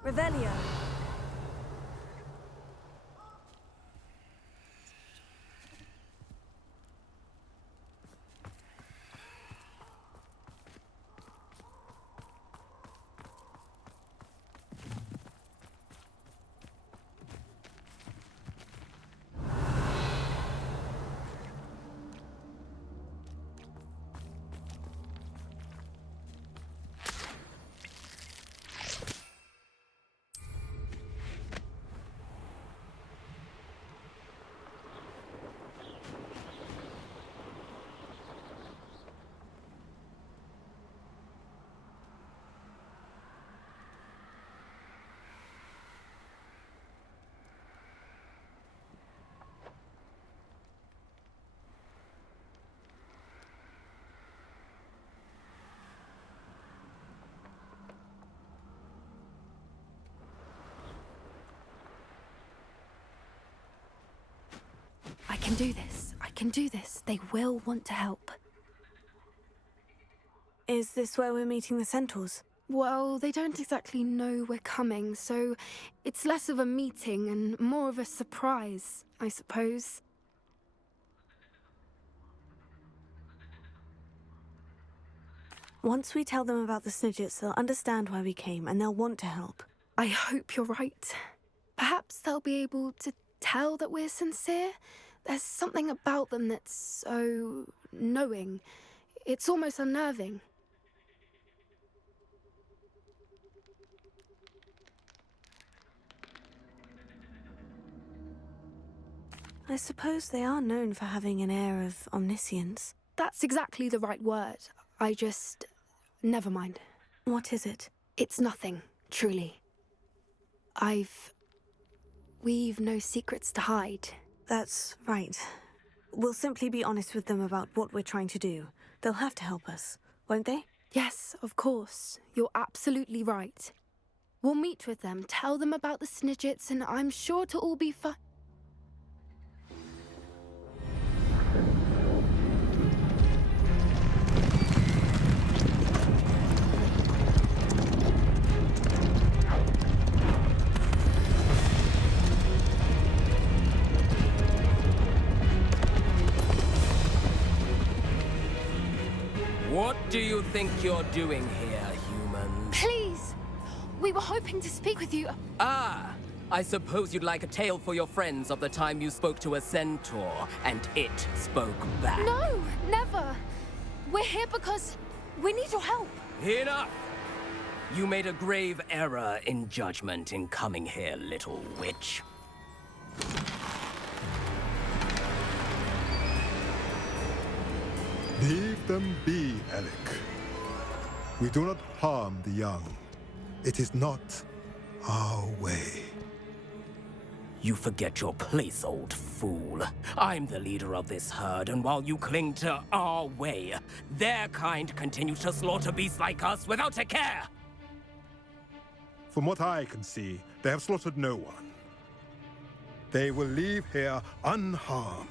Revelio. I can do this. I can do this. They will want to help. Is this where we're meeting the centaurs? Well, they don't exactly know we're coming, so it's less of a meeting and more of a surprise, I suppose. Once we tell them about the Snidgets, they'll understand why we came and they'll want to help. I hope you're right. Perhaps they'll be able to tell that we're sincere. There's something about them that's so knowing. It's almost unnerving. I suppose they are known for having an air of omniscience. That's exactly the right word. Never mind. What is it? It's nothing, truly. We've no secrets to hide. That's right. We'll simply be honest with them about what we're trying to do. They'll have to help us, won't they? Yes, of course. You're absolutely right. We'll meet with them, tell them about the Snidgets, and I'm sure it'll all be fine. What do you think you're doing here, humans? Please! We were hoping to speak with you. Ah! I suppose you'd like a tale for your friends of the time you spoke to a centaur, and it spoke back. No, never! We're here because we need your help. Enough! You made a grave error in judgment in coming here, little witch. Leave them be, Alec. We do not harm the young. It is not our way. You forget your place, old fool. I'm the leader of this herd, and while you cling to our way, their kind continue to slaughter beasts like us without a care! From what I can see, they have slaughtered no one. They will leave here unharmed.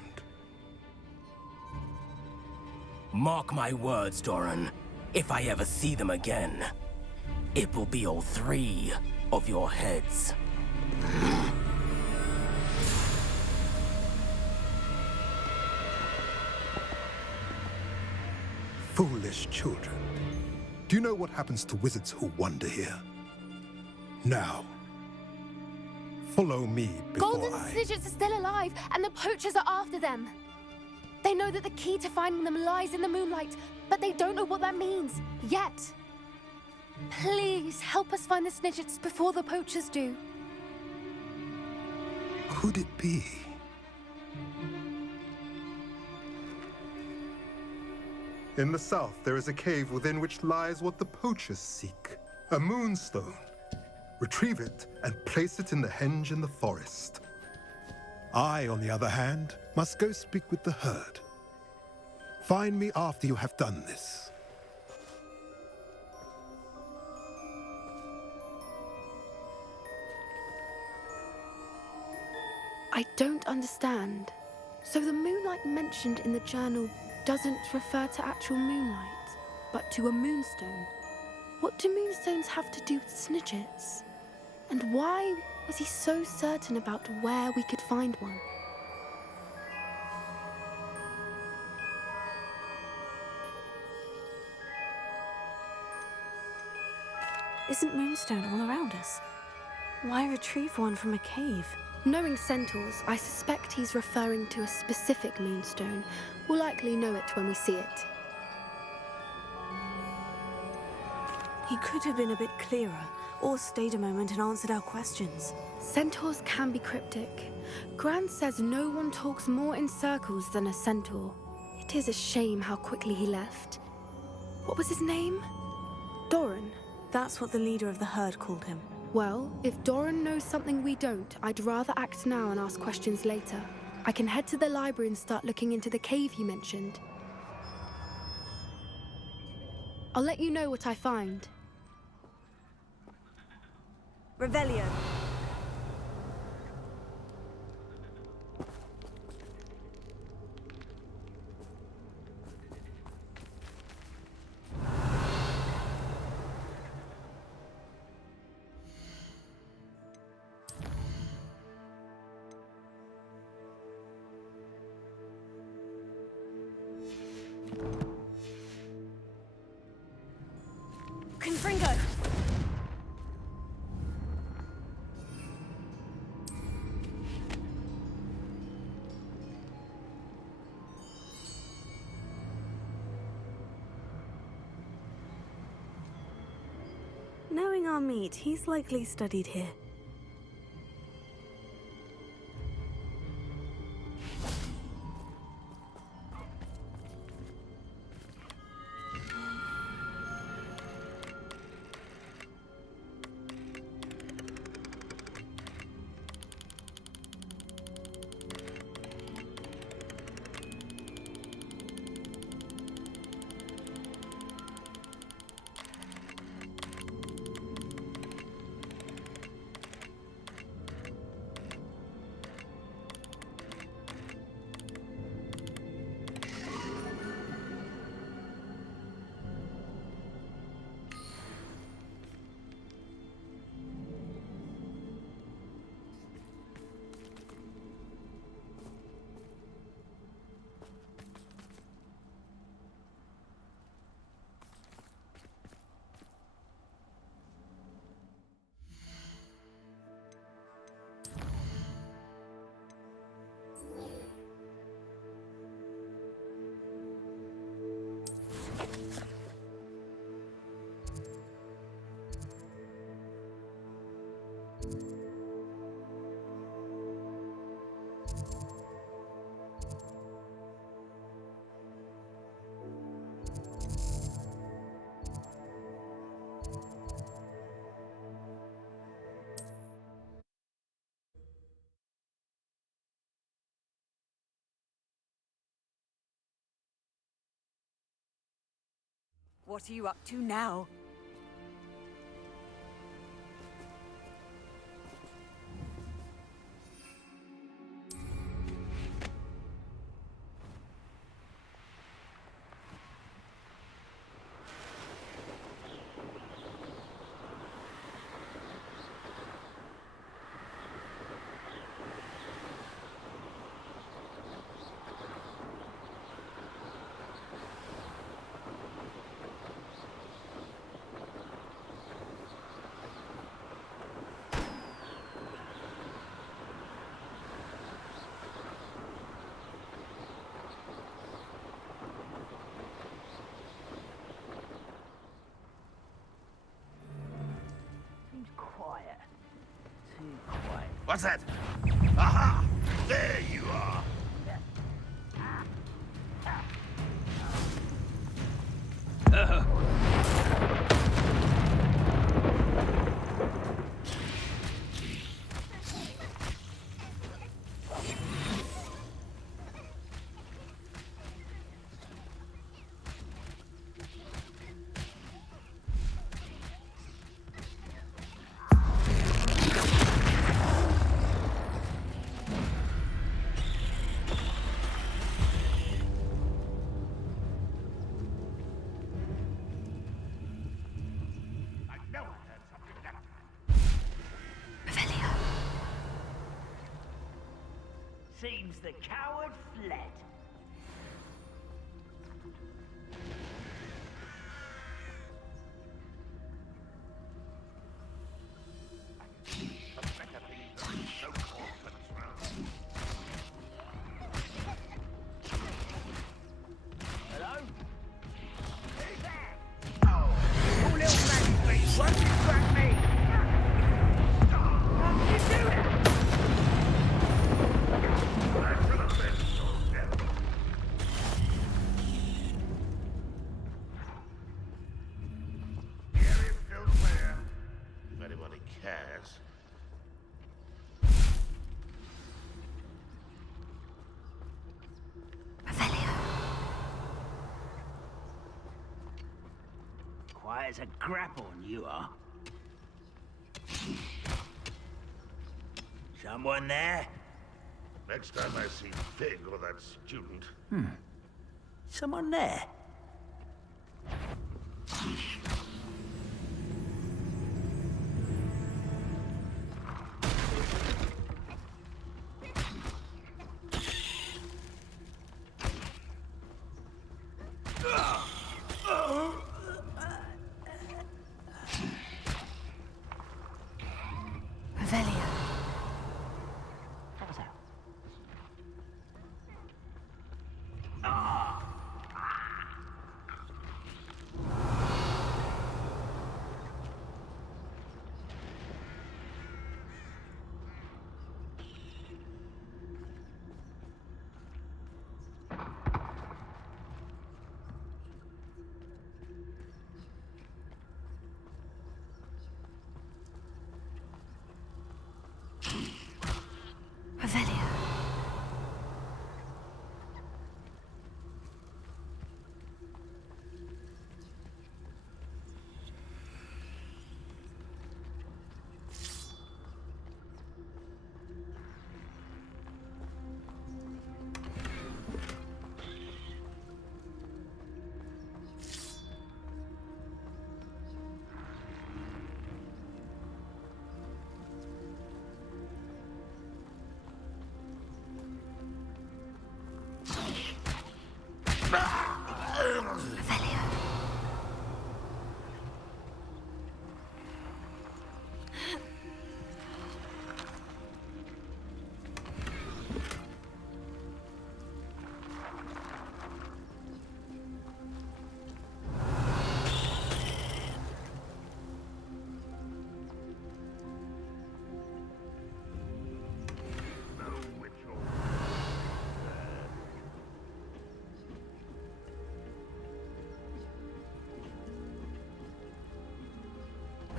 Mark my words, Doran. If I ever see them again, it will be all 3 of your heads. Foolish children. Do you know what happens to wizards who wander here? Now, follow me before Golden Snidgets are still alive, and the poachers are after them. They know that the key to finding them lies in the moonlight, but they don't know what that means, yet. Please, help us find the Snidgets before the poachers do. Could it be? In the south, there is a cave within which lies what the poachers seek. A moonstone. Retrieve it and place it in the henge in the forest. I, on the other hand, must go speak with the herd. Find me after you have done this. I don't understand. So the moonlight mentioned in the journal doesn't refer to actual moonlight, but to a moonstone. What do moonstones have to do with Snidgets? And why was he so certain about where we could find one? Isn't moonstone all around us? Why retrieve one from a cave? Knowing centaurs, I suspect he's referring to a specific moonstone. We'll likely know it when we see it. He could have been a bit clearer, or stayed a moment and answered our questions. Centaurs can be cryptic. Gran says no one talks more in circles than a centaur. It is a shame how quickly he left. What was his name? Doran? That's what the leader of the herd called him. Well, if Doran knows something we don't, I'd rather act now and ask questions later. I can head to the library and start looking into the cave you mentioned. I'll let you know what I find. Revelio. Fringo! Knowing our meet, he's likely studied here. What are you up to now? Seems quiet. Too quiet. What's that? Aha! There you are! Seems the coward fled. Hello? Who's there? Oh, you little man, why did you grab me? How did you do it? If anybody cares. Quiet as a grapple, you are. Someone there? Next time I see Fig or that student. Someone there?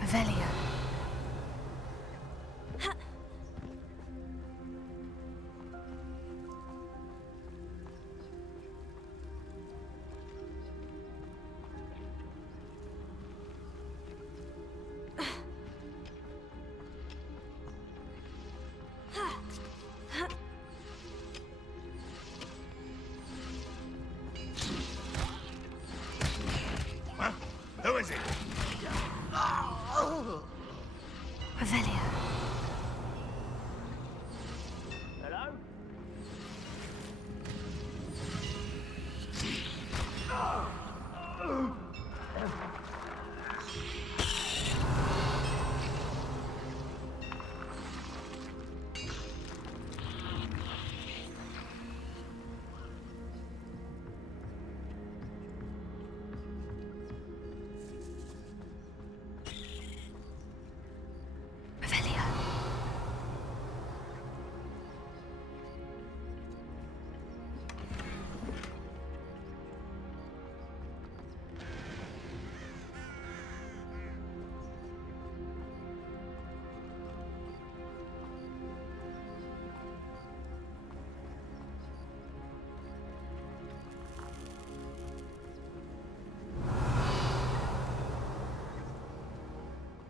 Revelio. Huh? Who is it? Revelio. Hello?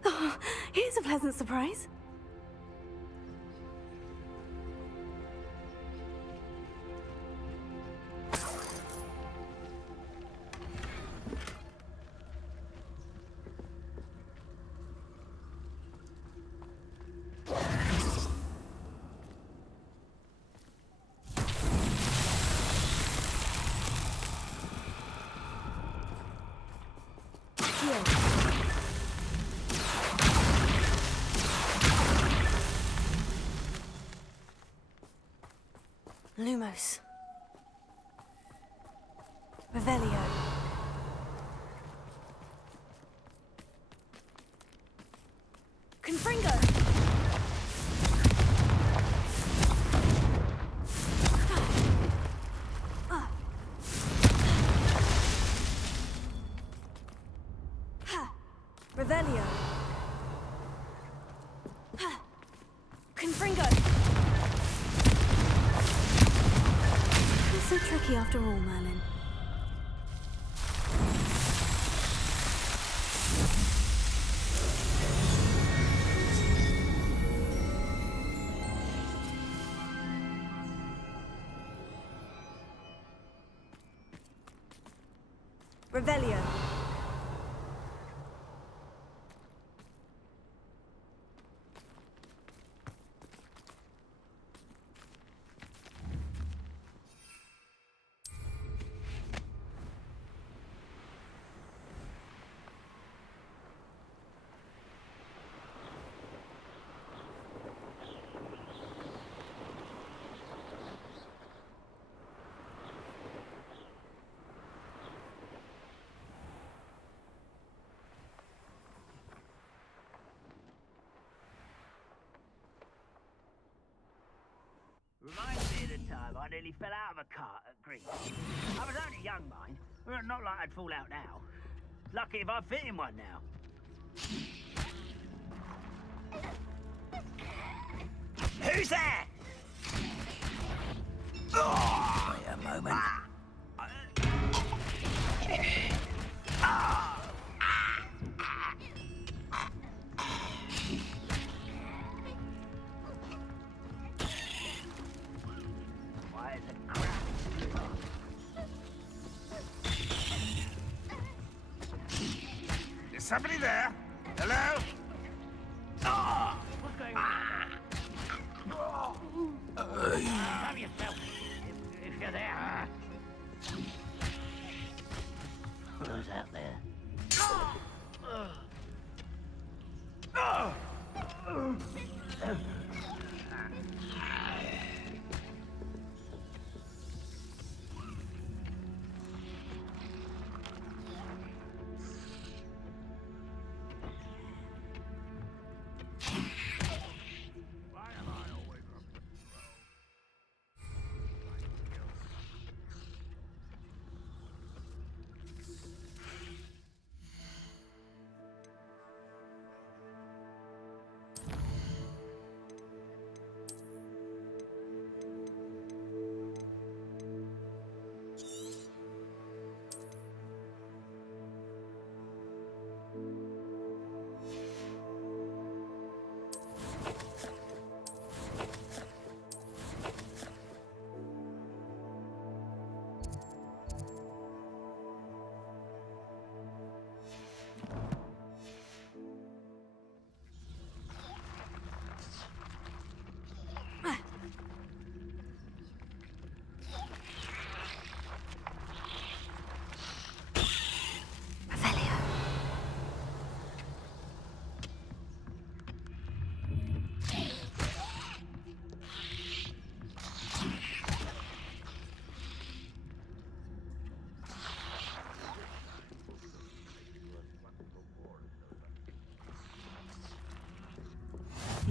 Oh, here's a pleasant surprise. Lumos. Revelio. Confringo! Revelio. Confringo! It's so tricky after all, Merlin. Revelio. Reminds me of the time I nearly fell out of a cart at Greece. I was only young, mind. Well, not like I'd fall out now. Lucky if I fit in one now. Who's there? Oh, wait a moment. Why is it crap? Is somebody there? Hello? What's going on? Have yourself, if you're there.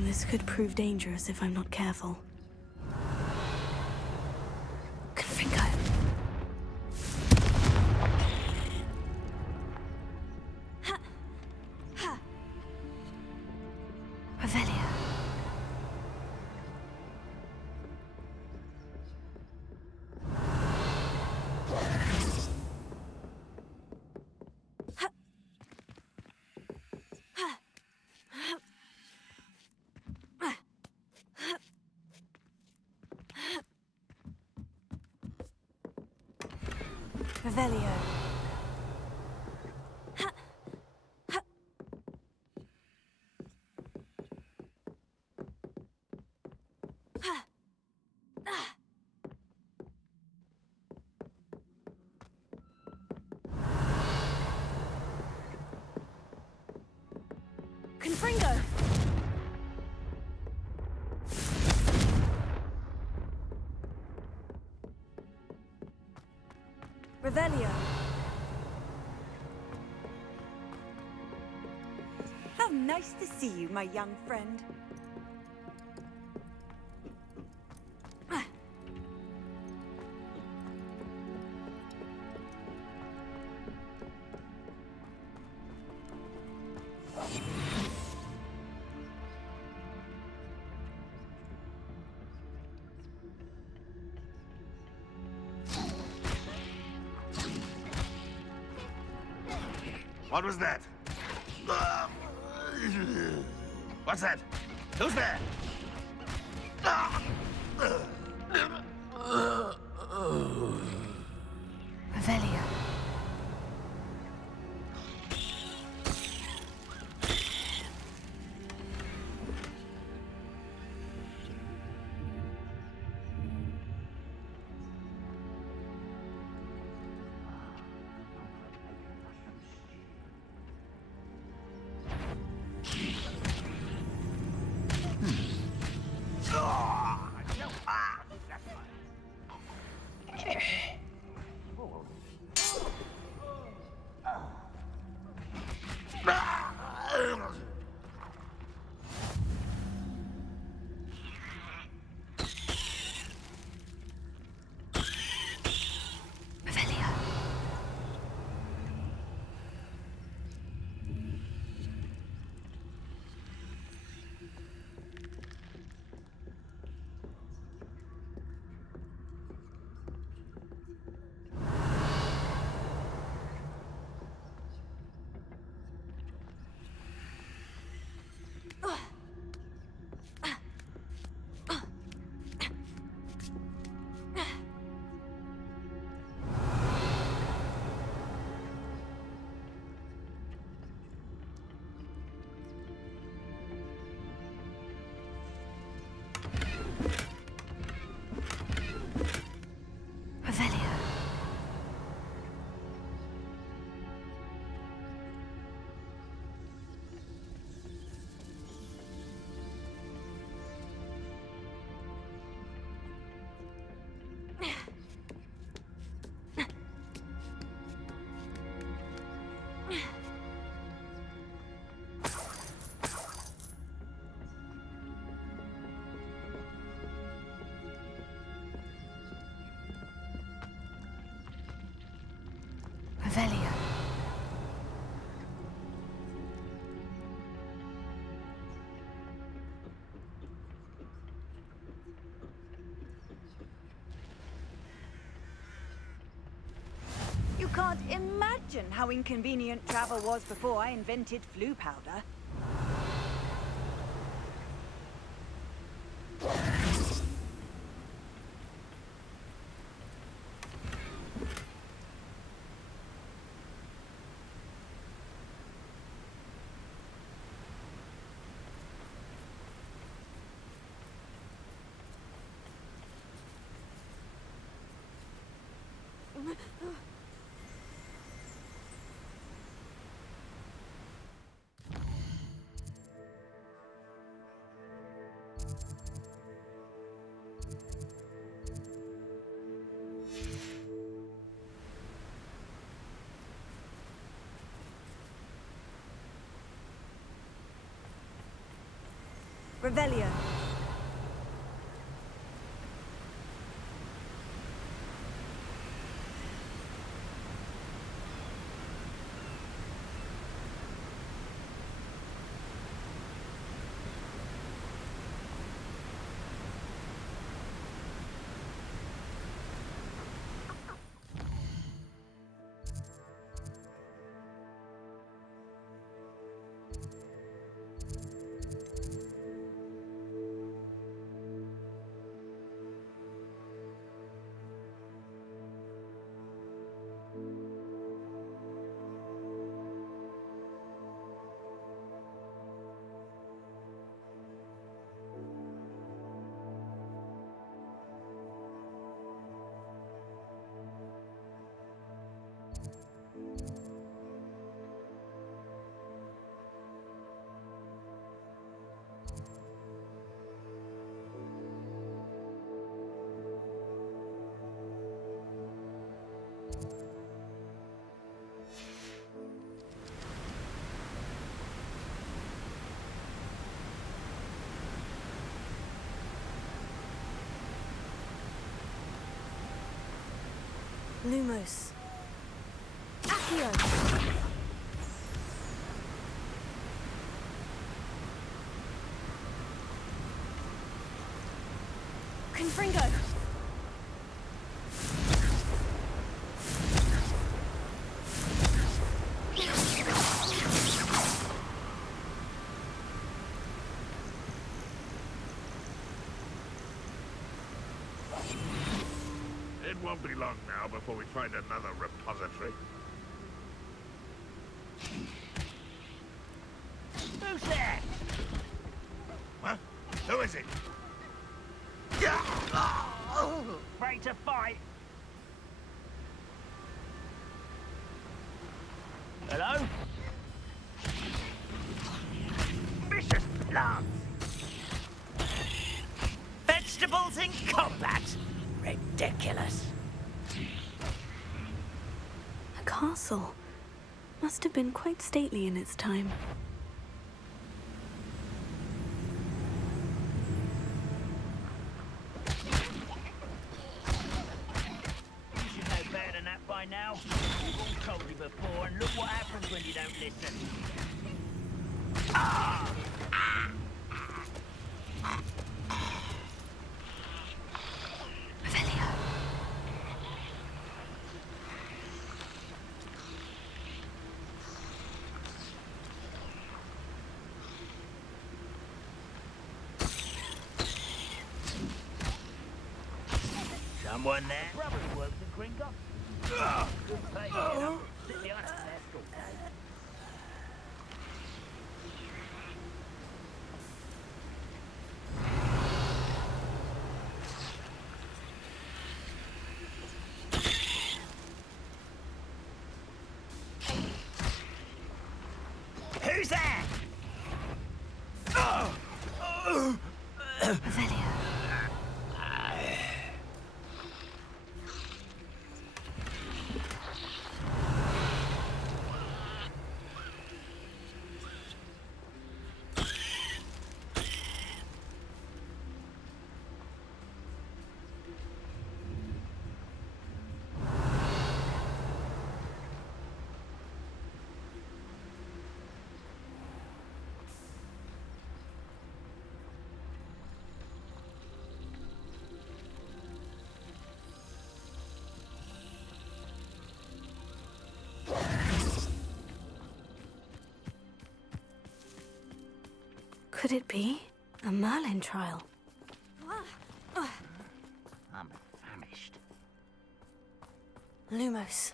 This could prove dangerous if I'm not careful. Confringo. Revelio. Revelio. Confringo. Revelio. How nice to see you, my young friend. What was that? What's that? Who's there? Revelio. Revelio. You can't imagine how inconvenient travel was before I invented flu powder. Revelio. Lumos. Accio. Confringo. It won't be long now before we find another repository. Who's there? Huh? Who is it? Ready to fight? Hello? Vicious plants! Vegetables in combat! Ridiculous. A castle. Must have been quite stately in its time. You should know better than that by now. We've all told you before, and look what happens when you don't listen. Ah! Someone there? Probably works in Kringle. Good pay. Sit behind a pedestal. Who's there? Revelio. Could it be a Merlin trial? I'm famished. Lumos.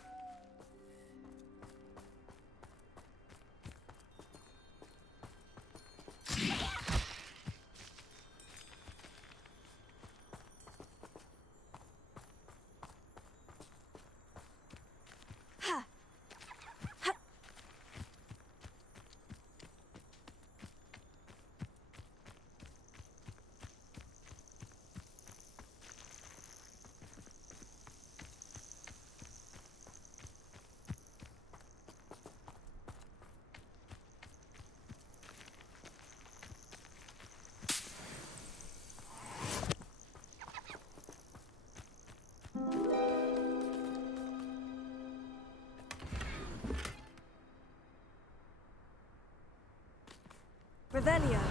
Revelio.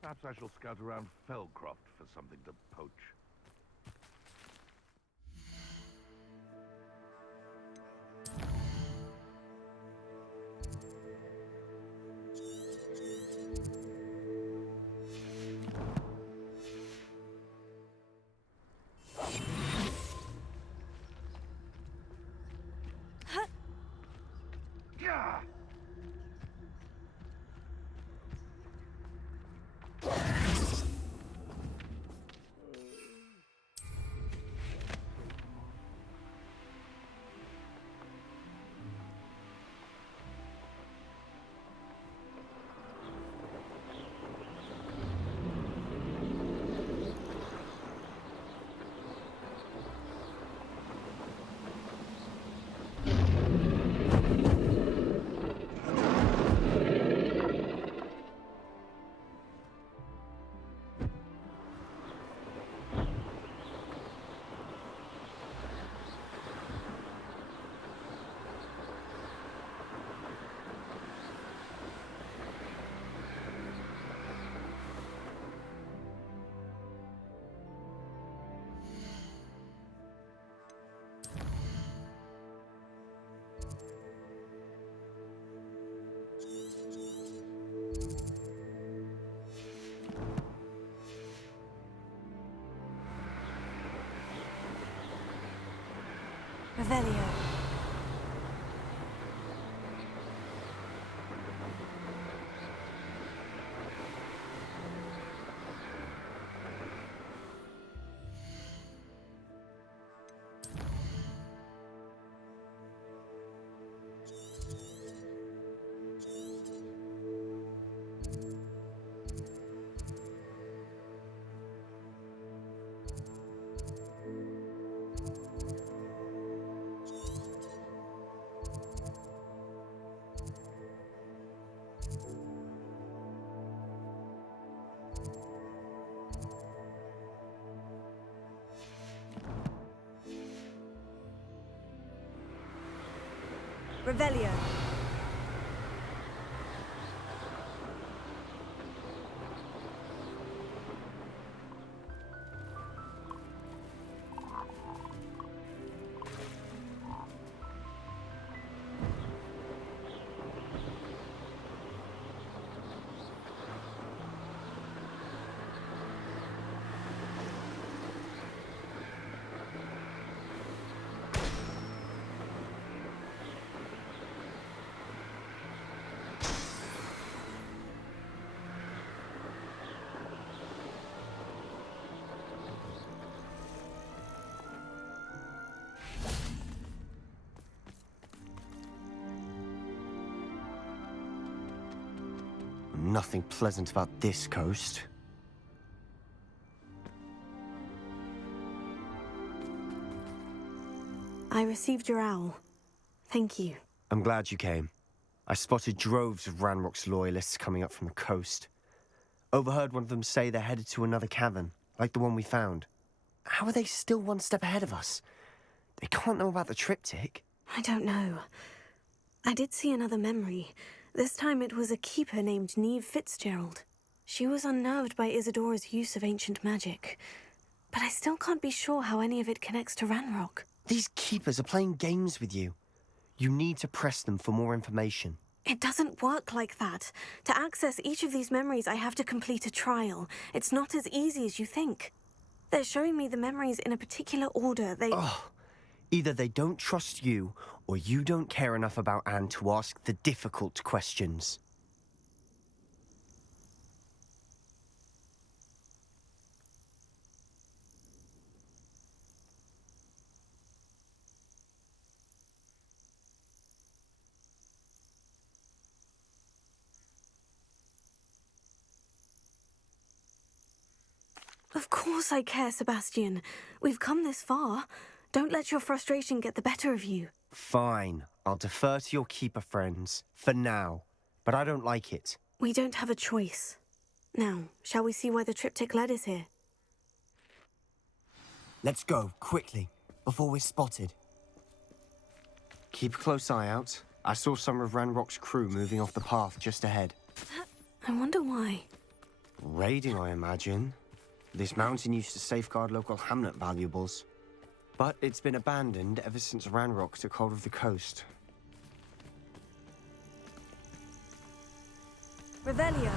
Perhaps I shall scout around Fellcroft for something to poach. Revelio. Revelio. Nothing pleasant about this coast. I received your owl. Thank you. I'm glad you came. I spotted droves of Ranrock's loyalists coming up from the coast. Overheard one of them say they're headed to another cavern, like the one we found. How are they still one step ahead of us? They can't know about the triptych. I don't know. I did see another memory. This time it was a keeper named Neve Fitzgerald. She was unnerved by Isadora's use of ancient magic. But I still can't be sure how any of it connects to Ranrock. These keepers are playing games with you. You need to press them for more information. It doesn't work like that. To access each of these memories, I have to complete a trial. It's not as easy as you think. They're showing me the memories in a particular order. Either they don't trust you, or you don't care enough about Anne to ask the difficult questions. Of course I care, Sebastian. We've come this far. Don't let your frustration get the better of you. Fine. I'll defer to your keeper friends, for now. But I don't like it. We don't have a choice. Now, shall we see why the triptych led us here? Let's go, quickly, before we're spotted. Keep a close eye out. I saw some of Ranrock's crew moving off the path just ahead. I wonder why. Raiding, I imagine. This mountain used to safeguard local hamlet valuables. But it's been abandoned ever since Ranrock took hold of the coast. Revelio.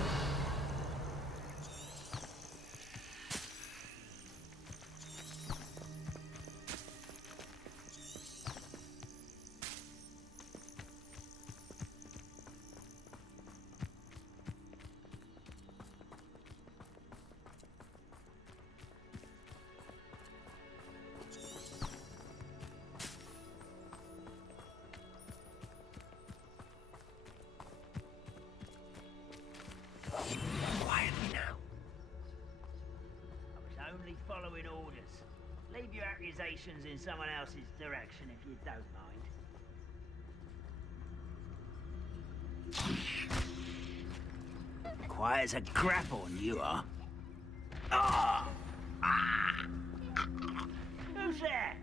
Quietly now. I was only following orders. Leave your accusations in someone else's direction if you don't mind. Quiet as a grapphorn, you are. Ah! Ah! Who's there?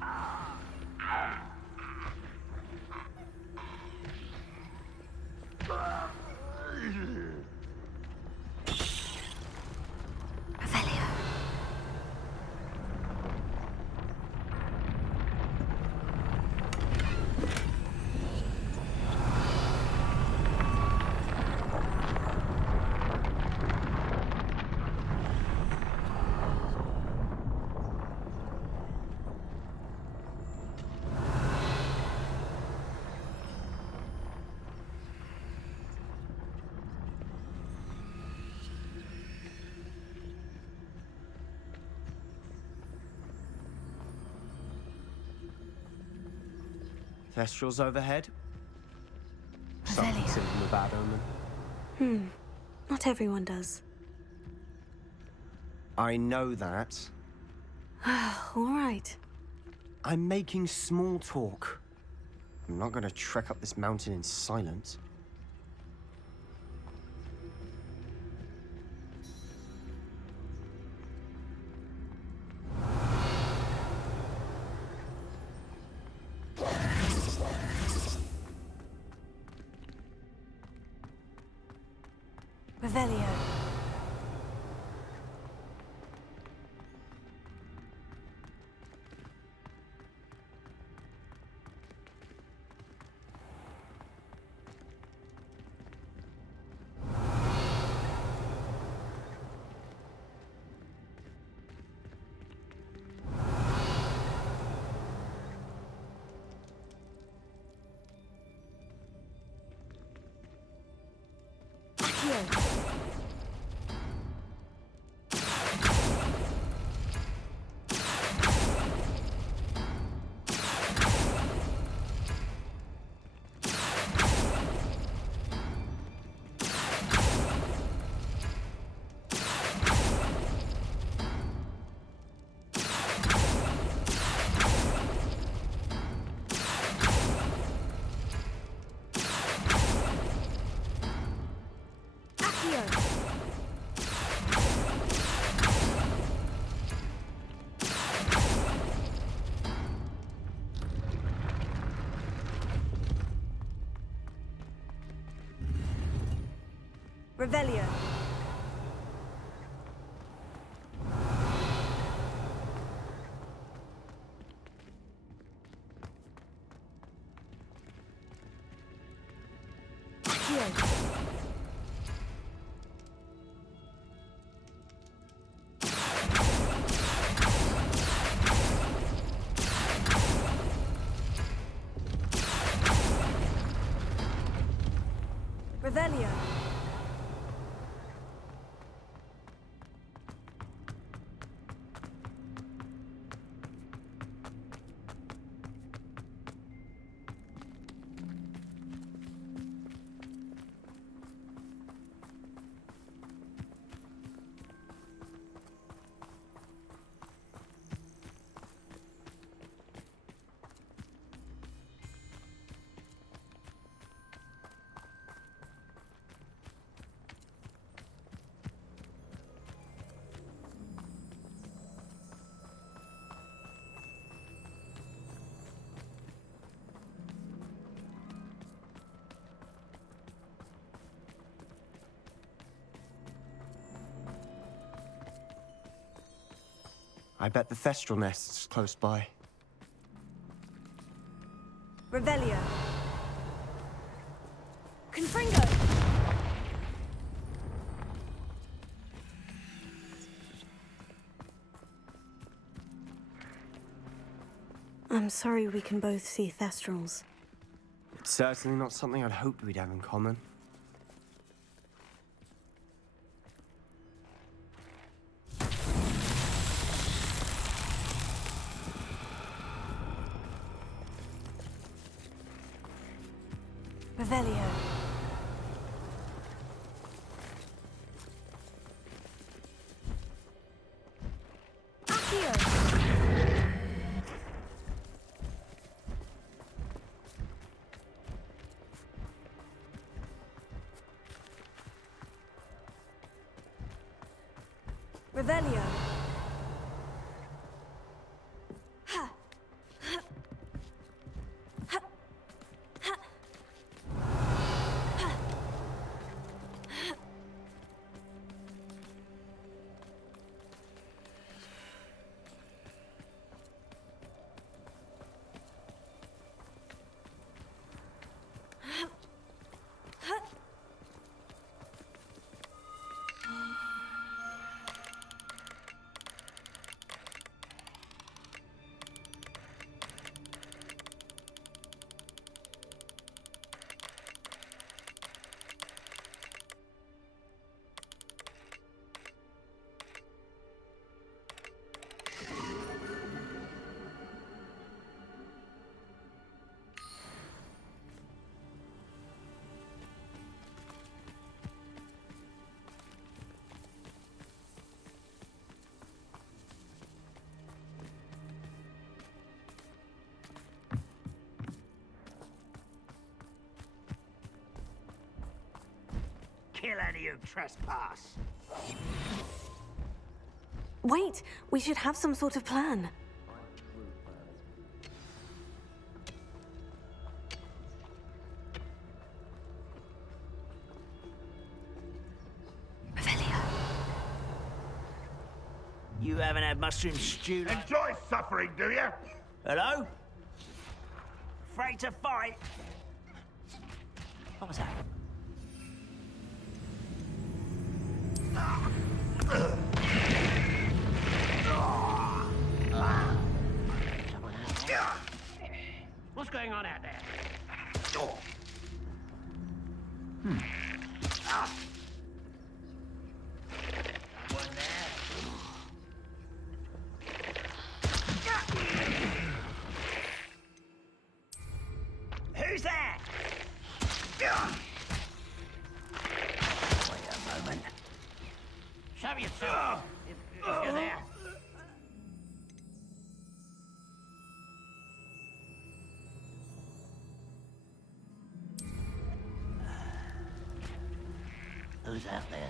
Ah! Ah! Thestrals overhead? Something from a bad omen. Not everyone does. I know that. All right. I'm making small talk. I'm not gonna trek up this mountain in silence. Revelio. Revelio. Revelio. I bet the Thestral nest's close by. Revelio. Confringo! I'm sorry we can both see Thestrals. It's certainly not something I'd hoped we'd have in common. Revelio. Revelio. Kill any who trespass. Wait, we should have some sort of plan. You haven't had mushroom stew. Enjoy suffering, do you? Hello? Afraid to fight? What was that? What's going on out there? Who's that? Wait a moment. Show yourself if you're there. Who's out there?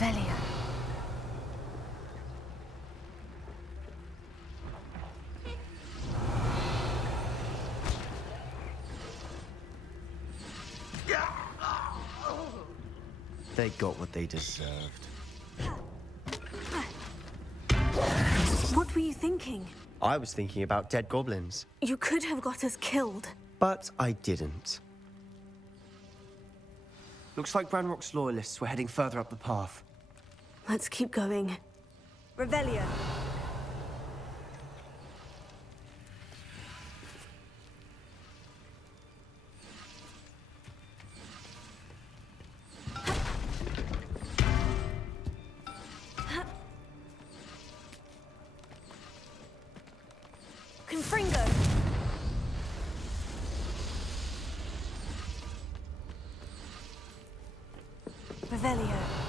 Revelio. They got what they deserved. What were you thinking? I was thinking about dead goblins, You could have got us killed. but I didn't. Looks like Ranrock's loyalists were heading further up the path. Let's keep going. Revelio. Confringo. Revelio.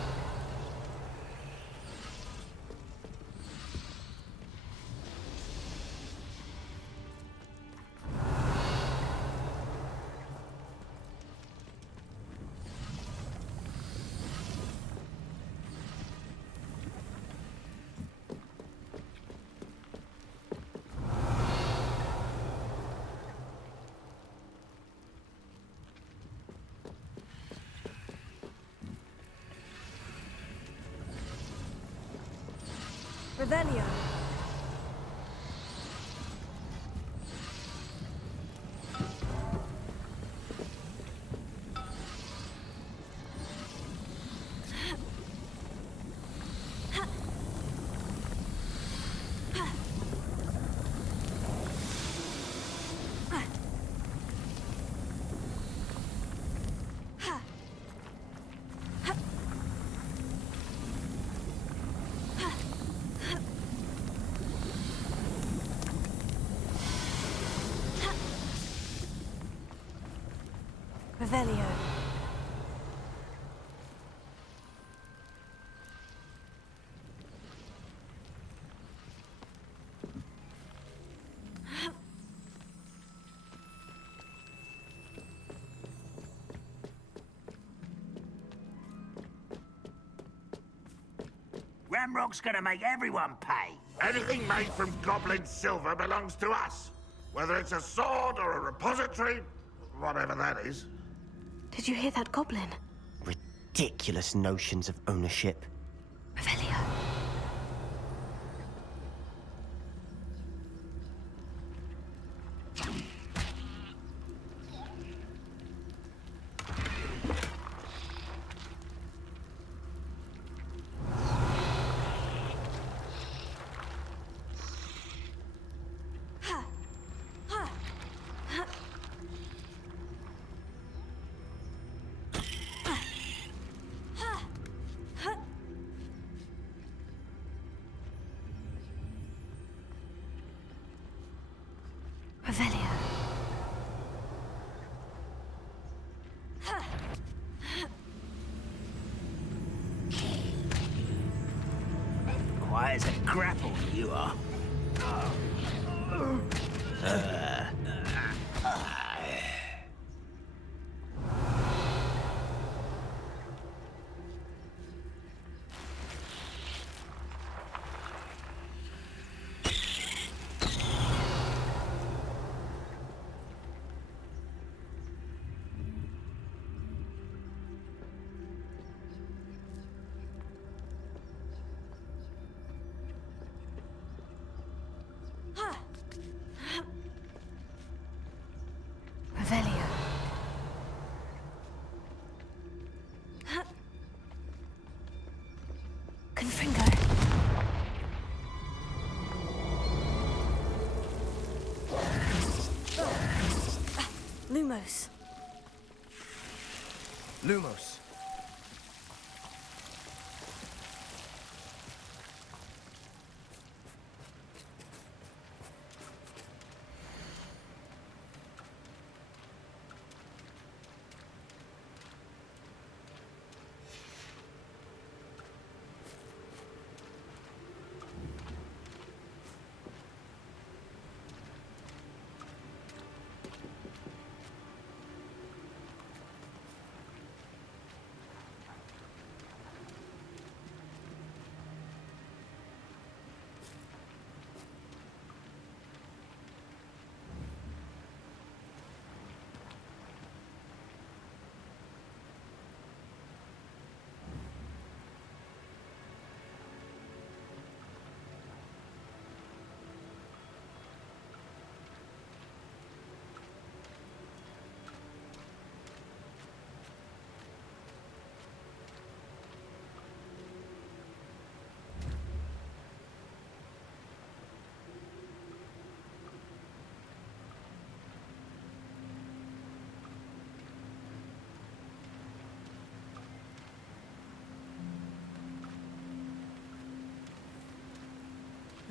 Revelio. Revelio. Ramrock's gonna make everyone pay. Anything made from goblin silver belongs to us. Whether it's a sword or a repository, whatever that is. Did you hear that goblin? Ridiculous notions of ownership. Revelio. Revelio. Quiet as a grapple, you are. Revelio. Confringo. Lumos. Lumos.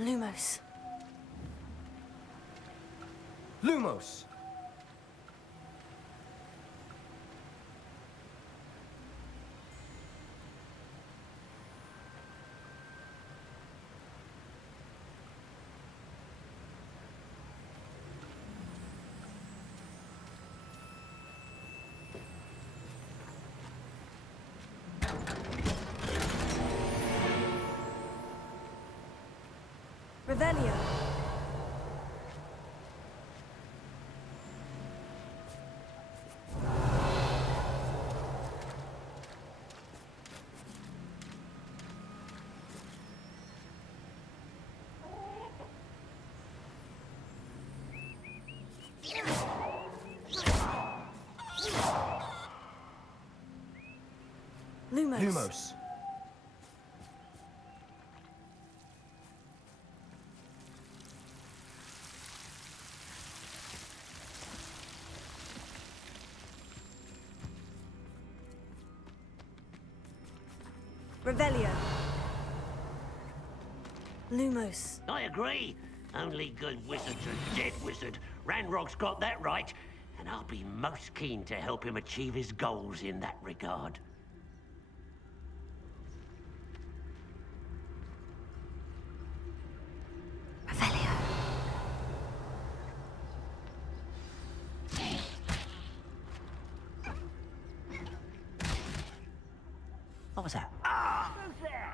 Lumos. Lumos! Revelio. Lumos. Lumos. Revelio. Lumos. I agree. Only good wizards are dead wizard. Ranrock's got that right, and I'll be most keen to help him achieve his goals in that regard. What was that? Ah! Who's there?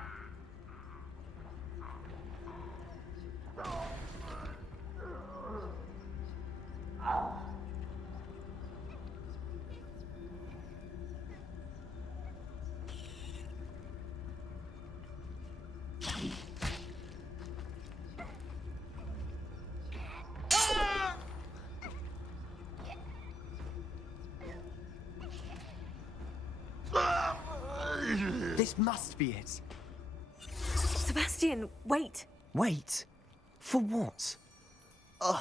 This must be it. Sebastian, wait. Wait. For what? Ugh.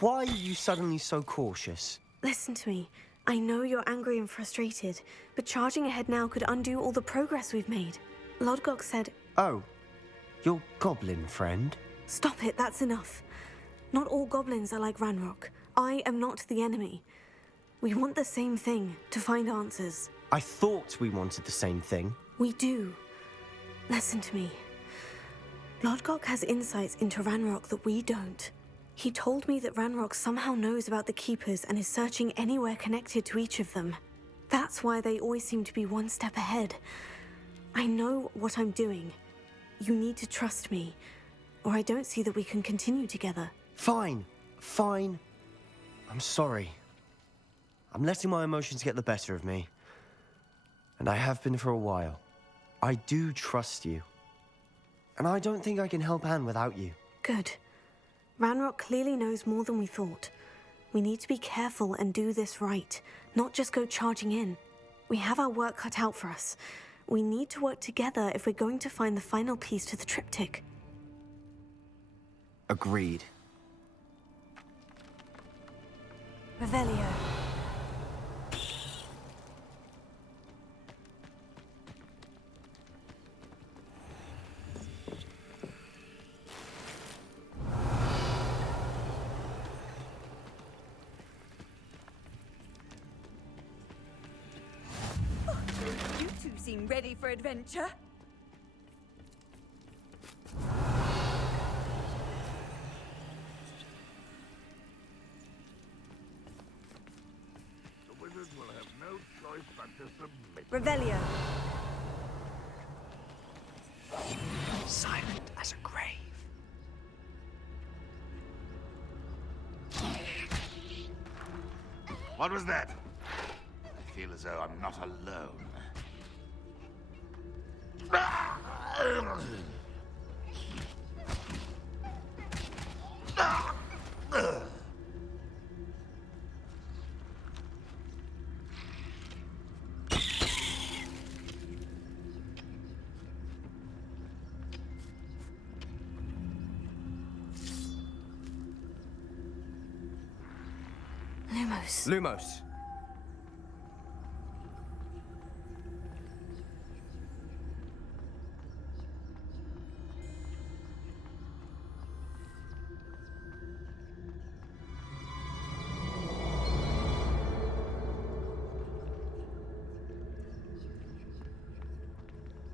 Why are you suddenly so cautious? Listen to me. I know you're angry and frustrated, but charging ahead now could undo all the progress we've made. Lodgok said... Oh. Your goblin friend? Stop it, that's enough. Not all goblins are like Ranrock. I am not the enemy. We want the same thing, to find answers. I thought we wanted the same thing. We do. Listen to me. Lodgok has insights into Ranrock that we don't. He told me that Ranrock somehow knows about the Keepers and is searching anywhere connected to each of them. That's why they always seem to be one step ahead. I know what I'm doing. You need to trust me, or I don't see that we can continue together. Fine. Fine. I'm sorry. I'm letting my emotions get the better of me. And I have been for a while. I do trust you. And I don't think I can help Anne without you. Good. Ranrock clearly knows more than we thought. We need to be careful and do this right, not just go charging in. We have our work cut out for us. We need to work together if we're going to find the final piece to the triptych. Agreed. Revelio. You two seem ready for adventure. The wizards will have no choice but to submit. Revelio. Silent as a grave. What was that? I feel as though I'm not alone. Lumos. Lumos.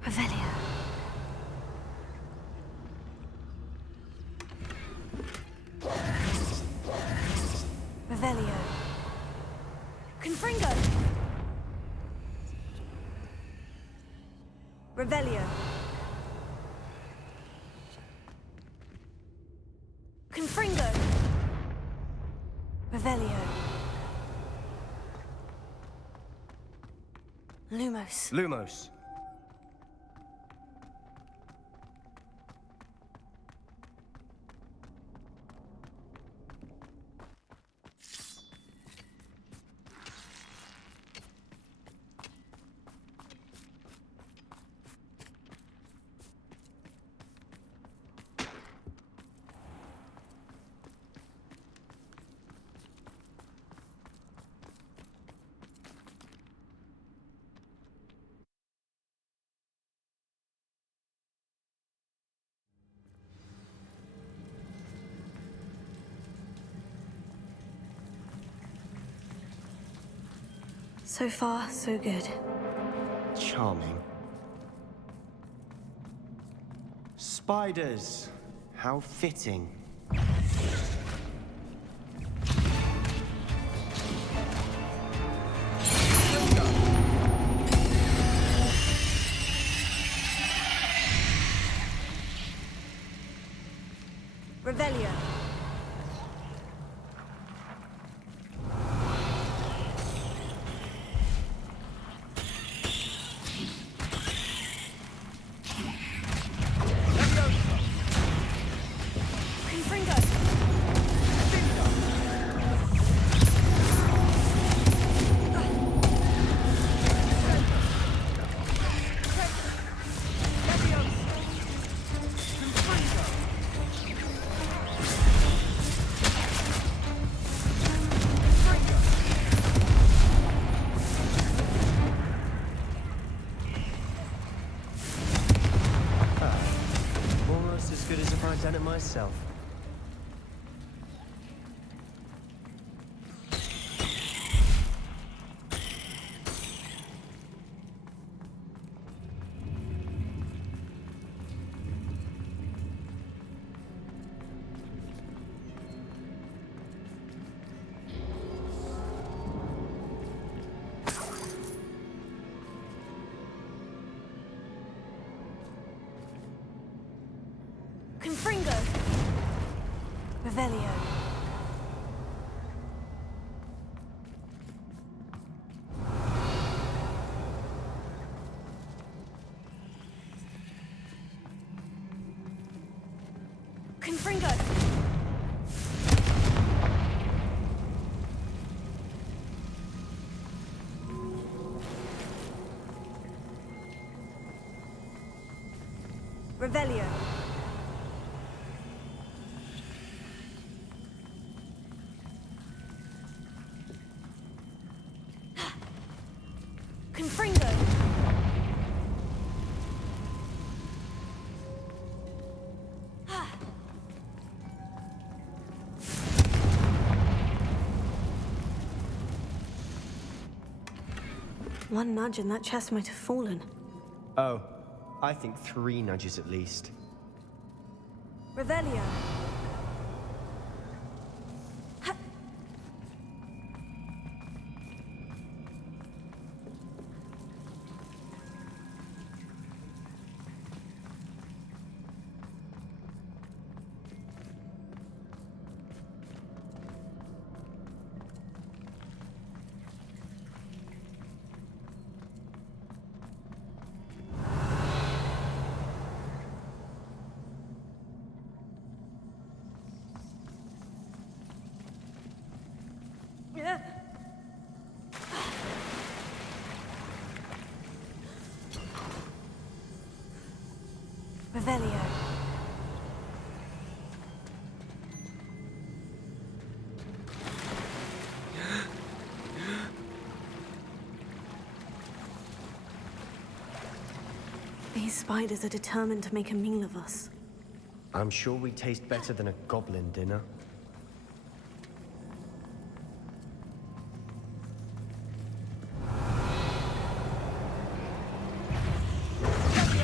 Revelio. Revelio. Confringo. Revelio. Confringo. Revelio. Lumos. Lumos. So far, so good. Charming. Spiders. How fitting. Revelio. Confringo. Almost as good as if I'd done it myself. Confringo. Revelio. Confringo. Revelio. Confringo. One nudge and that chest might have fallen. Oh, I think 3 nudges at least. Revelio. Revelio. These spiders are determined to make a meal of us. I'm sure we taste better than a goblin dinner. Revelio.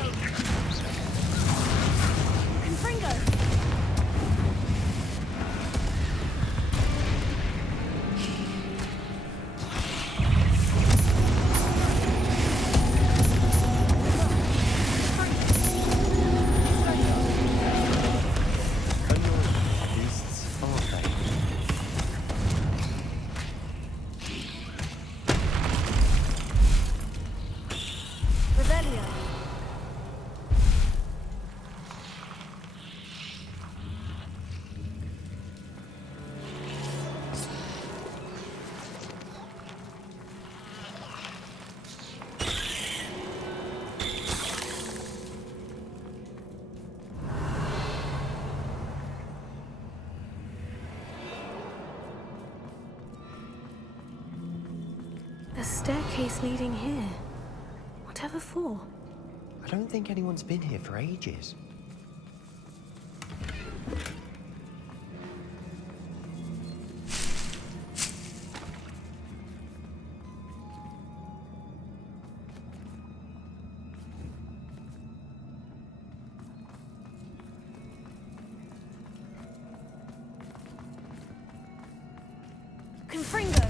A staircase leading here. Whatever for? I don't think anyone's been here for ages. Confringo!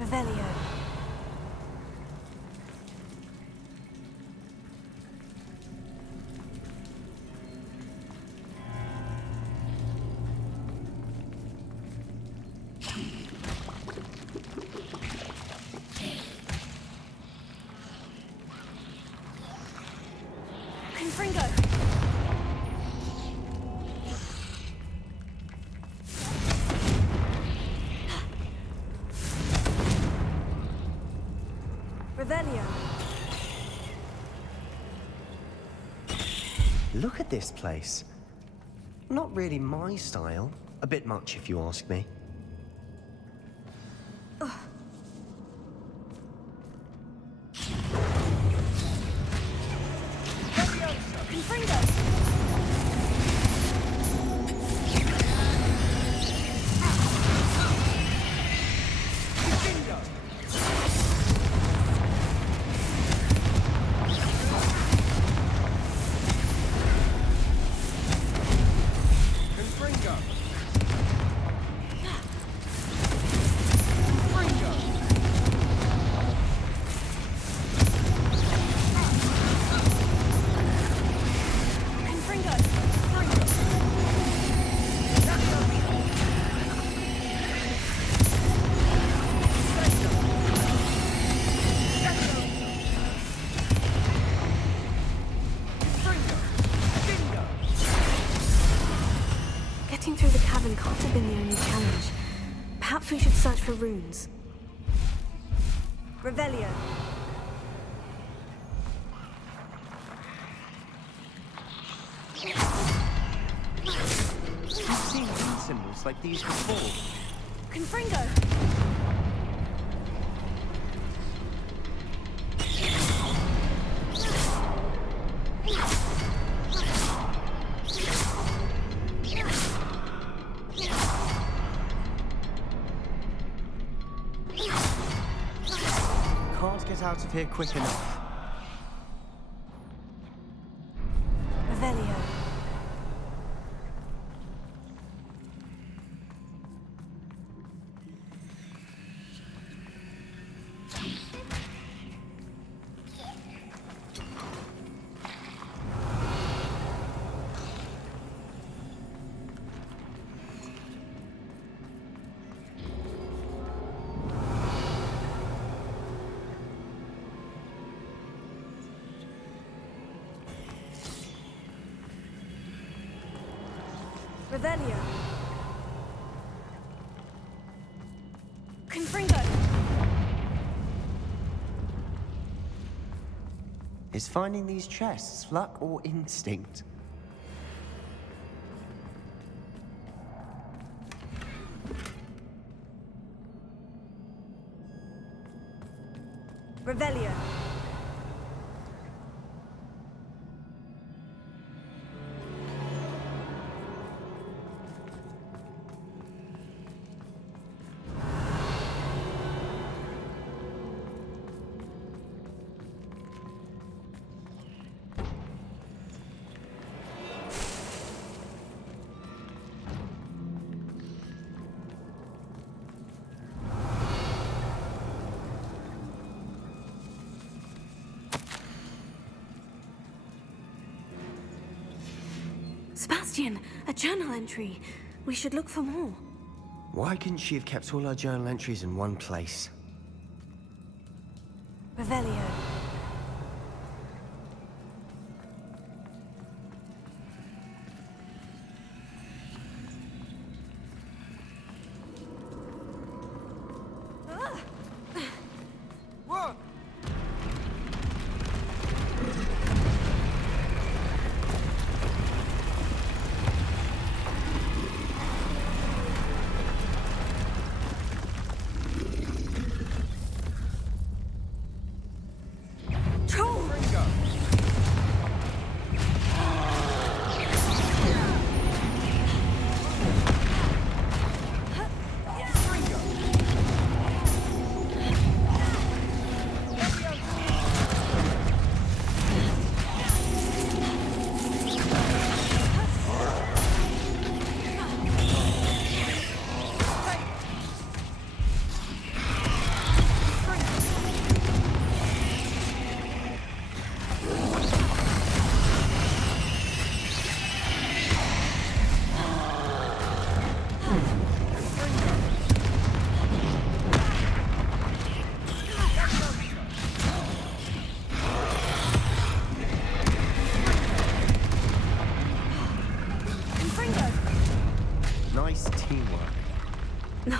Revelio. Confringo! Revelio. Look at this place. Not really my style. A bit much, if you ask me. Getting through the cavern can't have been the only challenge. Perhaps we should search for runes. Revelio. I've seen rune symbols like these before. Confringo! Can't get out of here quick enough. Revelio. Revelio. Confringo. Is finding these chests luck or instinct? Revelio. Sebastian, a journal entry. We should look for more. Why couldn't she have kept all her journal entries in one place? Revelio.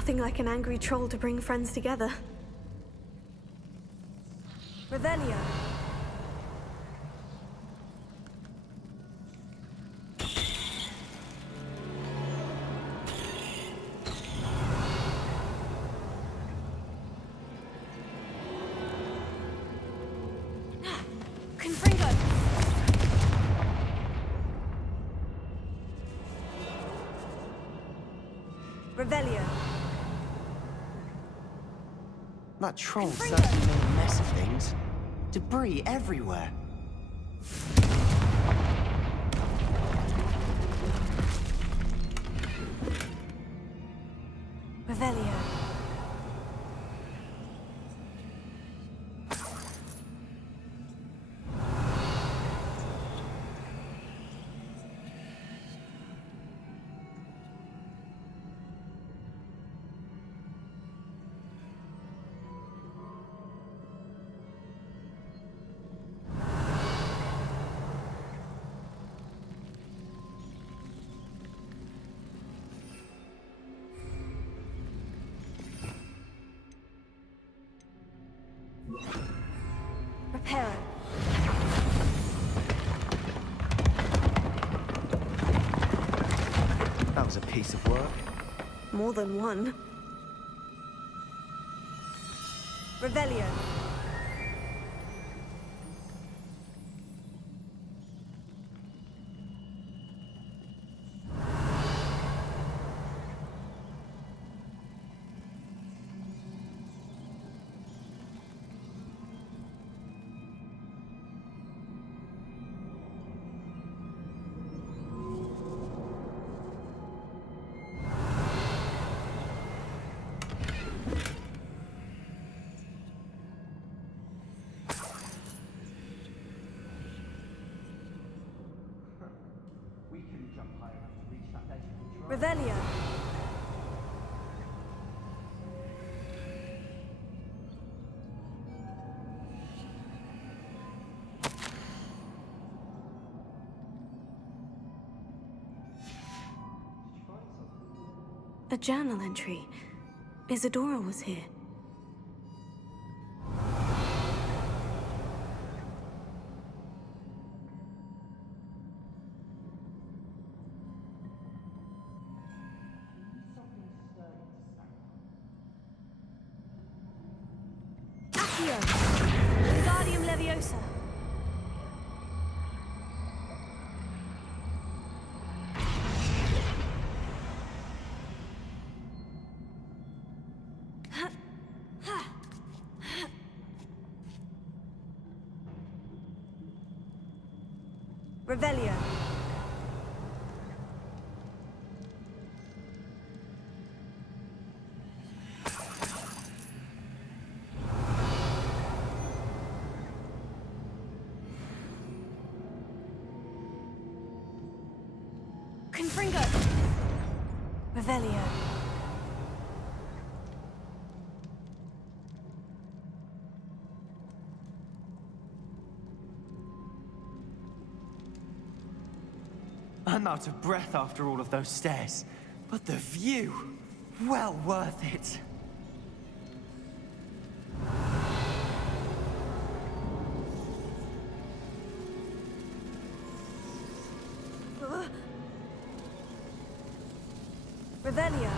Nothing like an angry troll to bring friends together. Revelio. Confringo! Revelio. That troll certainly made a mess of things. Debris everywhere. Revelio. Reparo. That was a piece of work. More than one. Revelio. We couldn't jump high enough to reach that ledge if we tried. Revelio. A journal entry. Isadora was here. Accio. Wingardium Leviosa. Revelio. Confringo. Revelio. I'm out of breath after all of those stairs. But the view, well worth it. Revelio.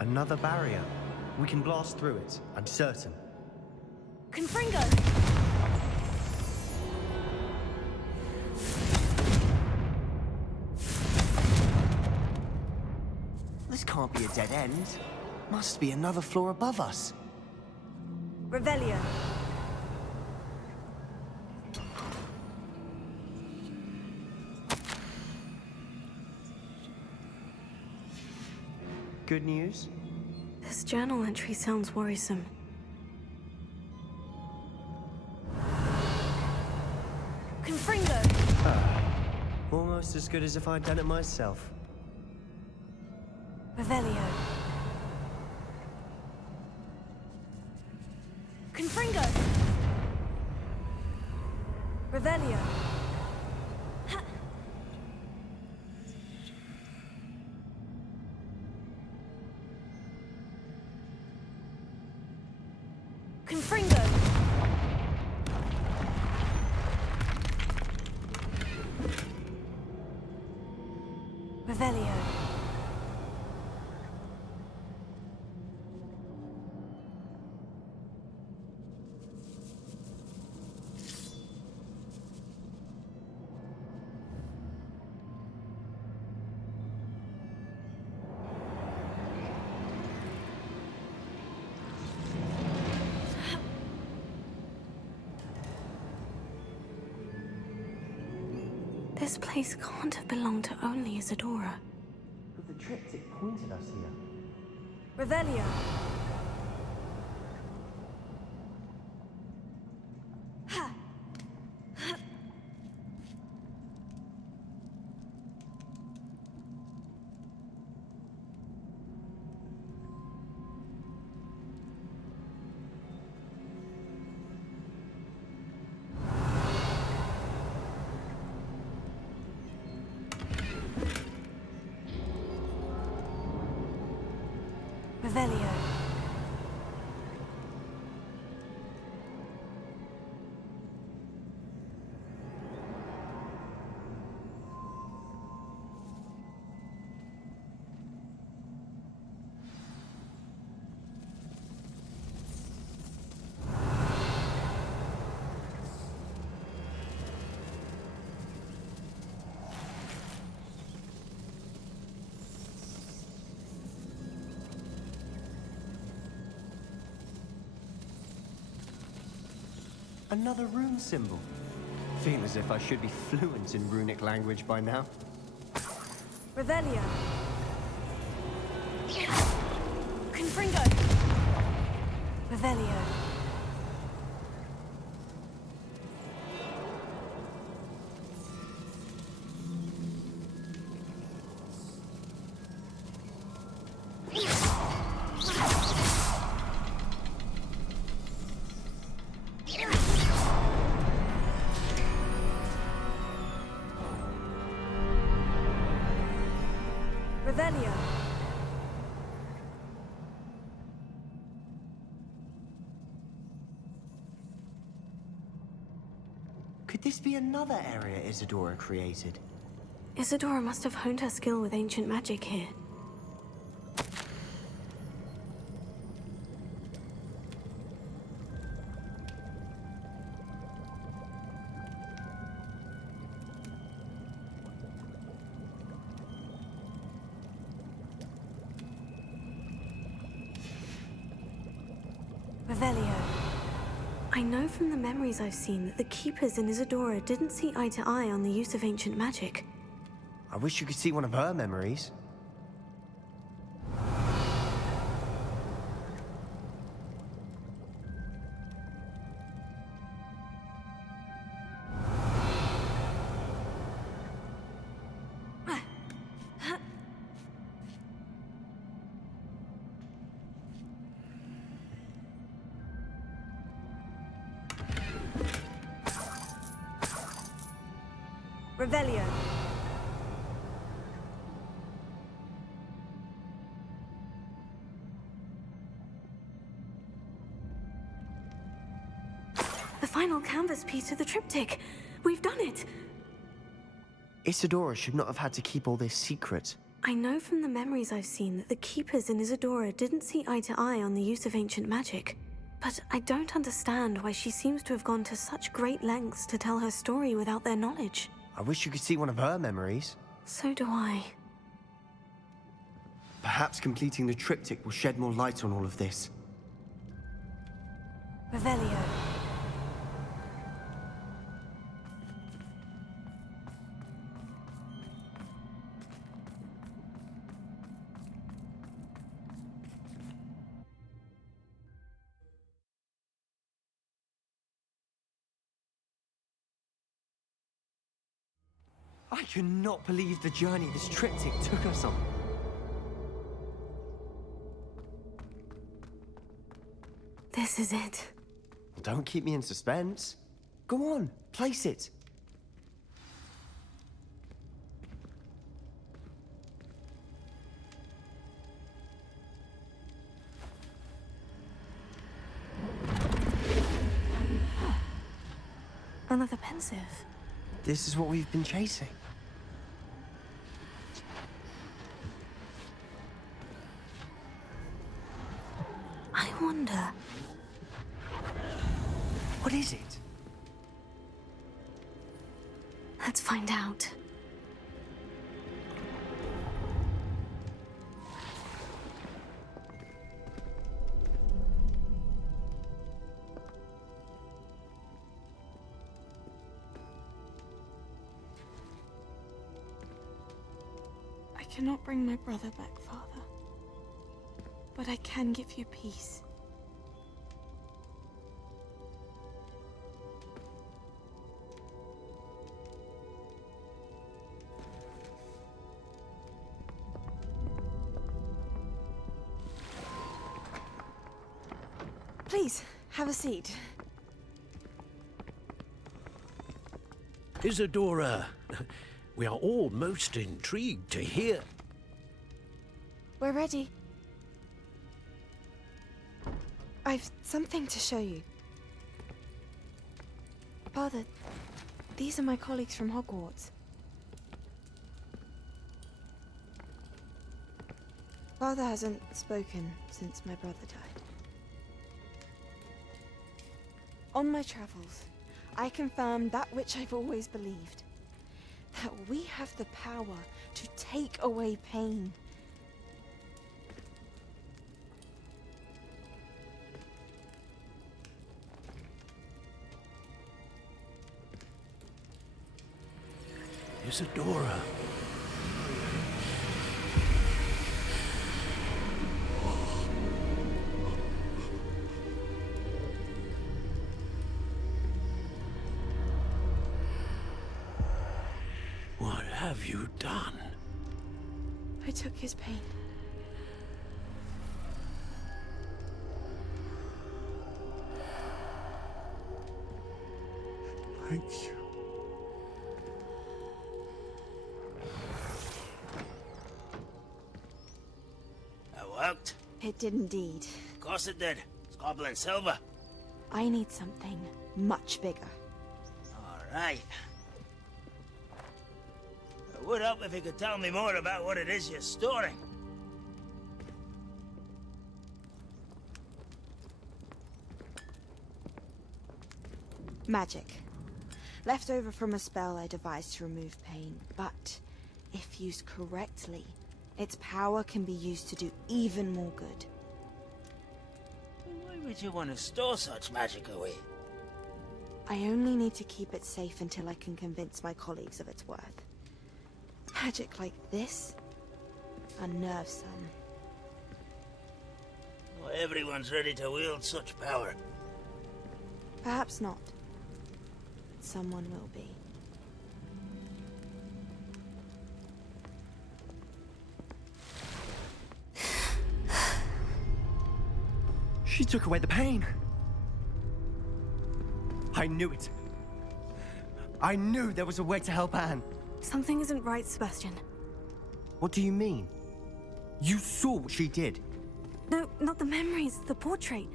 Another barrier. We can blast through it, I'm certain. Confringo. This can't be a dead end. Must be another floor above us. Revelio. Good news? This journal entry sounds worrisome. Confringo! Almost as good as if I'd done it myself. Revelio. Confringo! Revelio. Ha. Confringo! Revelio. This place can't have belonged to only Isadora. But the triptych pointed us here. Revelio. Ha. Ha. Revelio. Another rune symbol. Feel as if I should be fluent in runic language by now. Revelio. Confringo. Revelio. Revelio. Could this be another area Isadora created? Isadora must have honed her skill with ancient magic here. Revelio. I know from the memories I've seen that the Keepers in Isadora didn't see eye to eye on the use of ancient magic. I wish you could see one of her memories. Revelio. The final canvas piece of the triptych. We've done it. Isadora should not have had to keep all this secret. I know from the memories I've seen that the Keepers in Isadora didn't see eye to eye on the use of ancient magic. But I don't understand why she seems to have gone to such great lengths to tell her story without their knowledge. I wish you could see one of her memories. So do I. Perhaps completing the triptych will shed more light on all of this. Revelio. I cannot believe the journey this triptych took us on. This is it. Don't keep me in suspense. Go on, place it. Another pensive. This is what we've been chasing. I wonder. What is it? Let's find out. I cannot bring my brother back, Father. But I can give you peace. Please, have a seat. Isadora, we are all most intrigued to hear. We're ready. I've something to show you. Father, these are my colleagues from Hogwarts. Father hasn't spoken since my brother died. On my travels, I confirmed that which I've always believed. That we have the power to take away pain. Isadora. What have you done? I took his pain. Thank you. That worked? It did indeed. Of course it did. It's goblin silver. I need something much bigger. All right. It would help if you could tell me more about what it is you're storing. Magic. Left over from a spell I devised to remove pain, but if used correctly, its power can be used to do even more good. Why would you want to store such magic away? I only need to keep it safe until I can convince my colleagues of its worth. Magic like this unnerves some. Not everyone's ready to wield such power. Perhaps not. Someone will be. She took away the pain. I knew it. I knew there was a way to help Anne. Something isn't right, Sebastian. What do you mean? You saw what she did. No, not the memories, the portrait.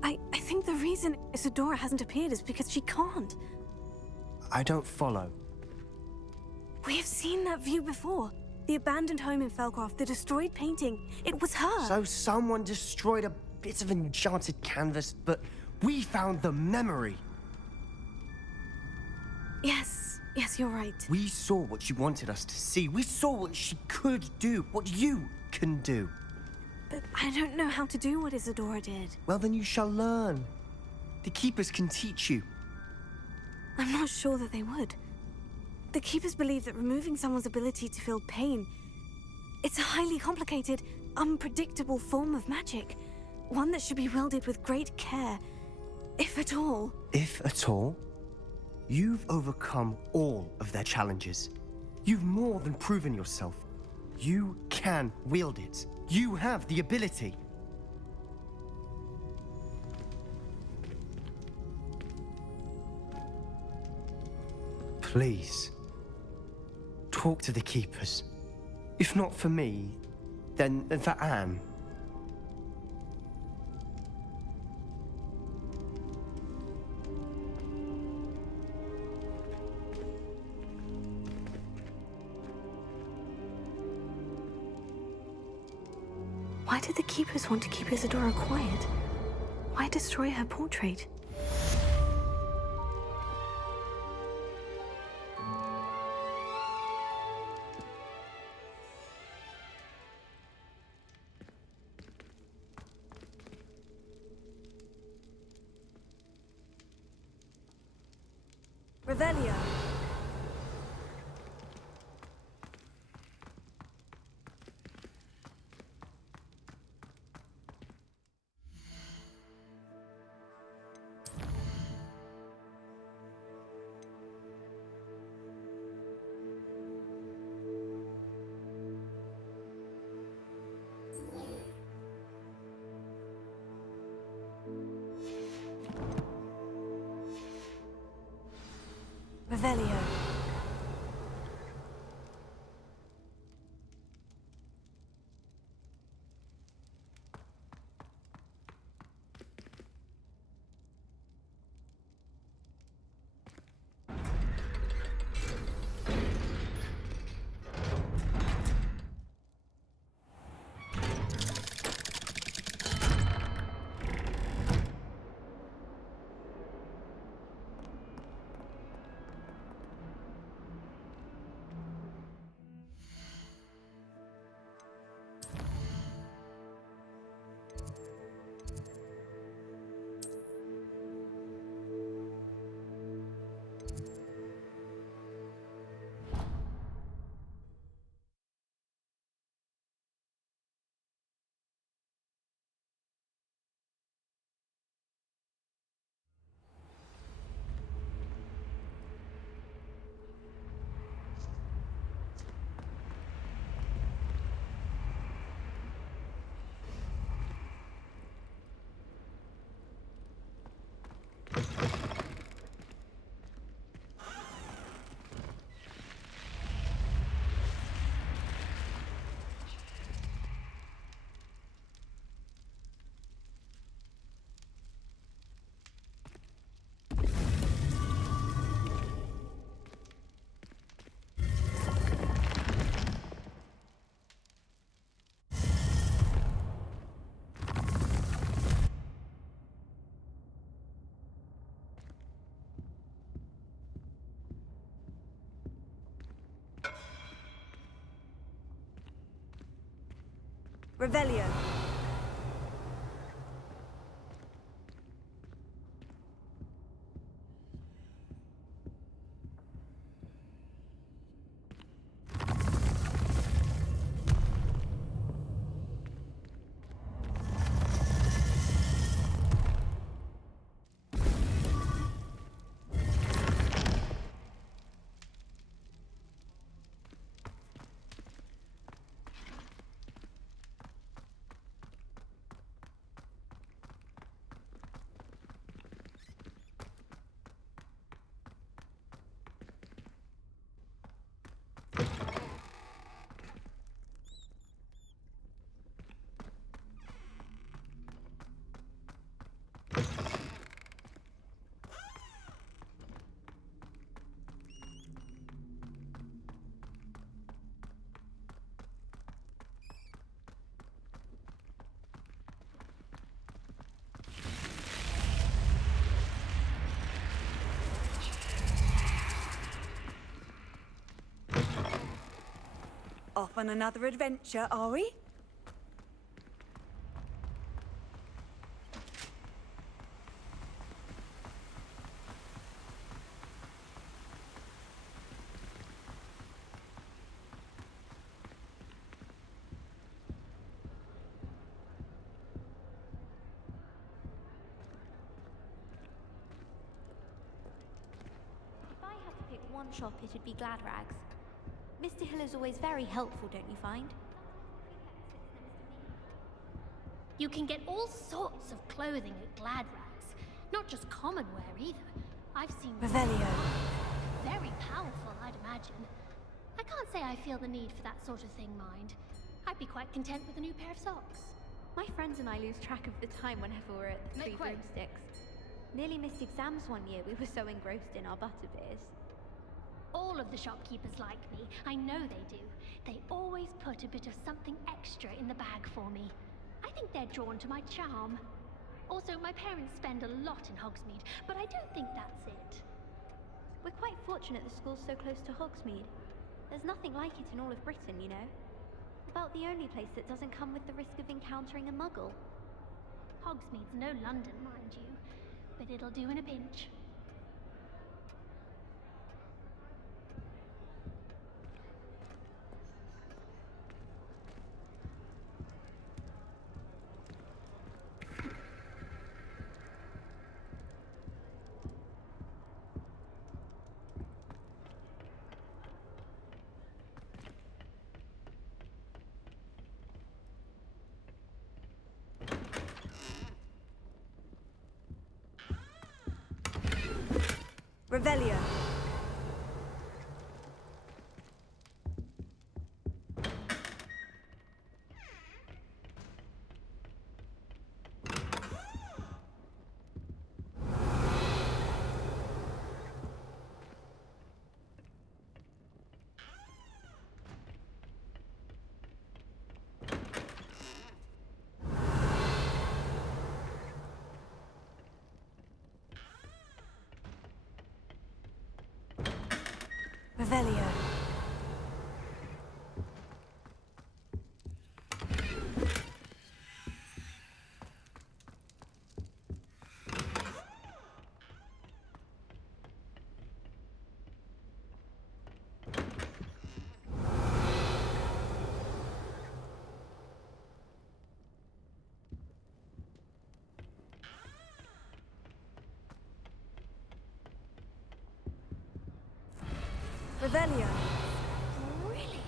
I think the reason Isadora hasn't appeared is because she can't. I don't follow. We have seen that view before. The abandoned home in Felcroft, the destroyed painting. It was her. So someone destroyed a bit of enchanted canvas, but we found the memory. Yes, you're right. We saw what she wanted us to see. We saw what she could do, what you can do. But I don't know how to do what Isadora did. Well, then you shall learn. The Keepers can teach you. I'm not sure that they would. The Keepers believe that removing someone's ability to feel pain, it's a highly complicated, unpredictable form of magic. One that should be wielded with great care, if at all. If at all? You've overcome all of their challenges. You've more than proven yourself. You can wield it. You have the ability. Please, talk to the Keepers. If not for me, then for Anne. Why did the Keepers want to keep Isadora quiet? Why destroy her portrait? Revelio. Revelio. Revelio. Off on another adventure, are we? one shop, it'd be glad rags. Mr. Hill is always very helpful, don't you find? You can get all sorts of clothing at glad rags, not just common wear either. I've seen... Revelio. Very powerful, I'd imagine. I can't say I feel the need for that sort of thing, mind. I'd be quite content with a new pair of socks. My friends and I lose track of the time whenever we're at the Three Make way. Broomsticks. Nearly missed exams one year, we were so engrossed in our butterbeers. All of the shopkeepers like me. I know they do. They always put a bit of something extra in the bag for me. I think they're drawn to my charm. Also, my parents spend a lot in Hogsmeade, but I don't think that's it. We're quite fortunate the school's so close to Hogsmeade. There's nothing like it in all of Britain, you know. About the only place that doesn't come with the risk of encountering a muggle. Hogsmeade's no London, mind you, but it'll do in a pinch. Revelio. Revelio. Revelio. Brilliant.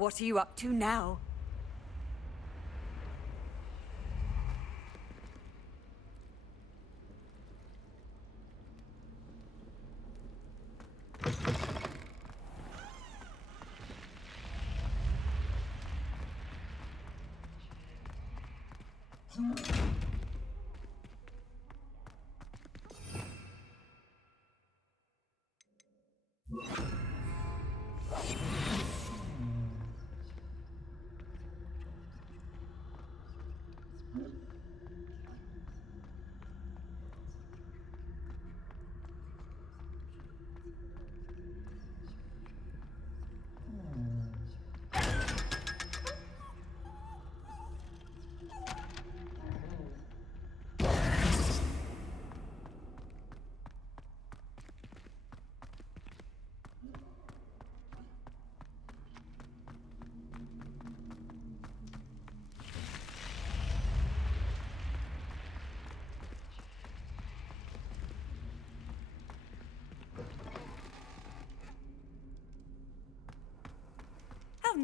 What are you up to now?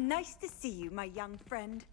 Nice to see you, my young friend.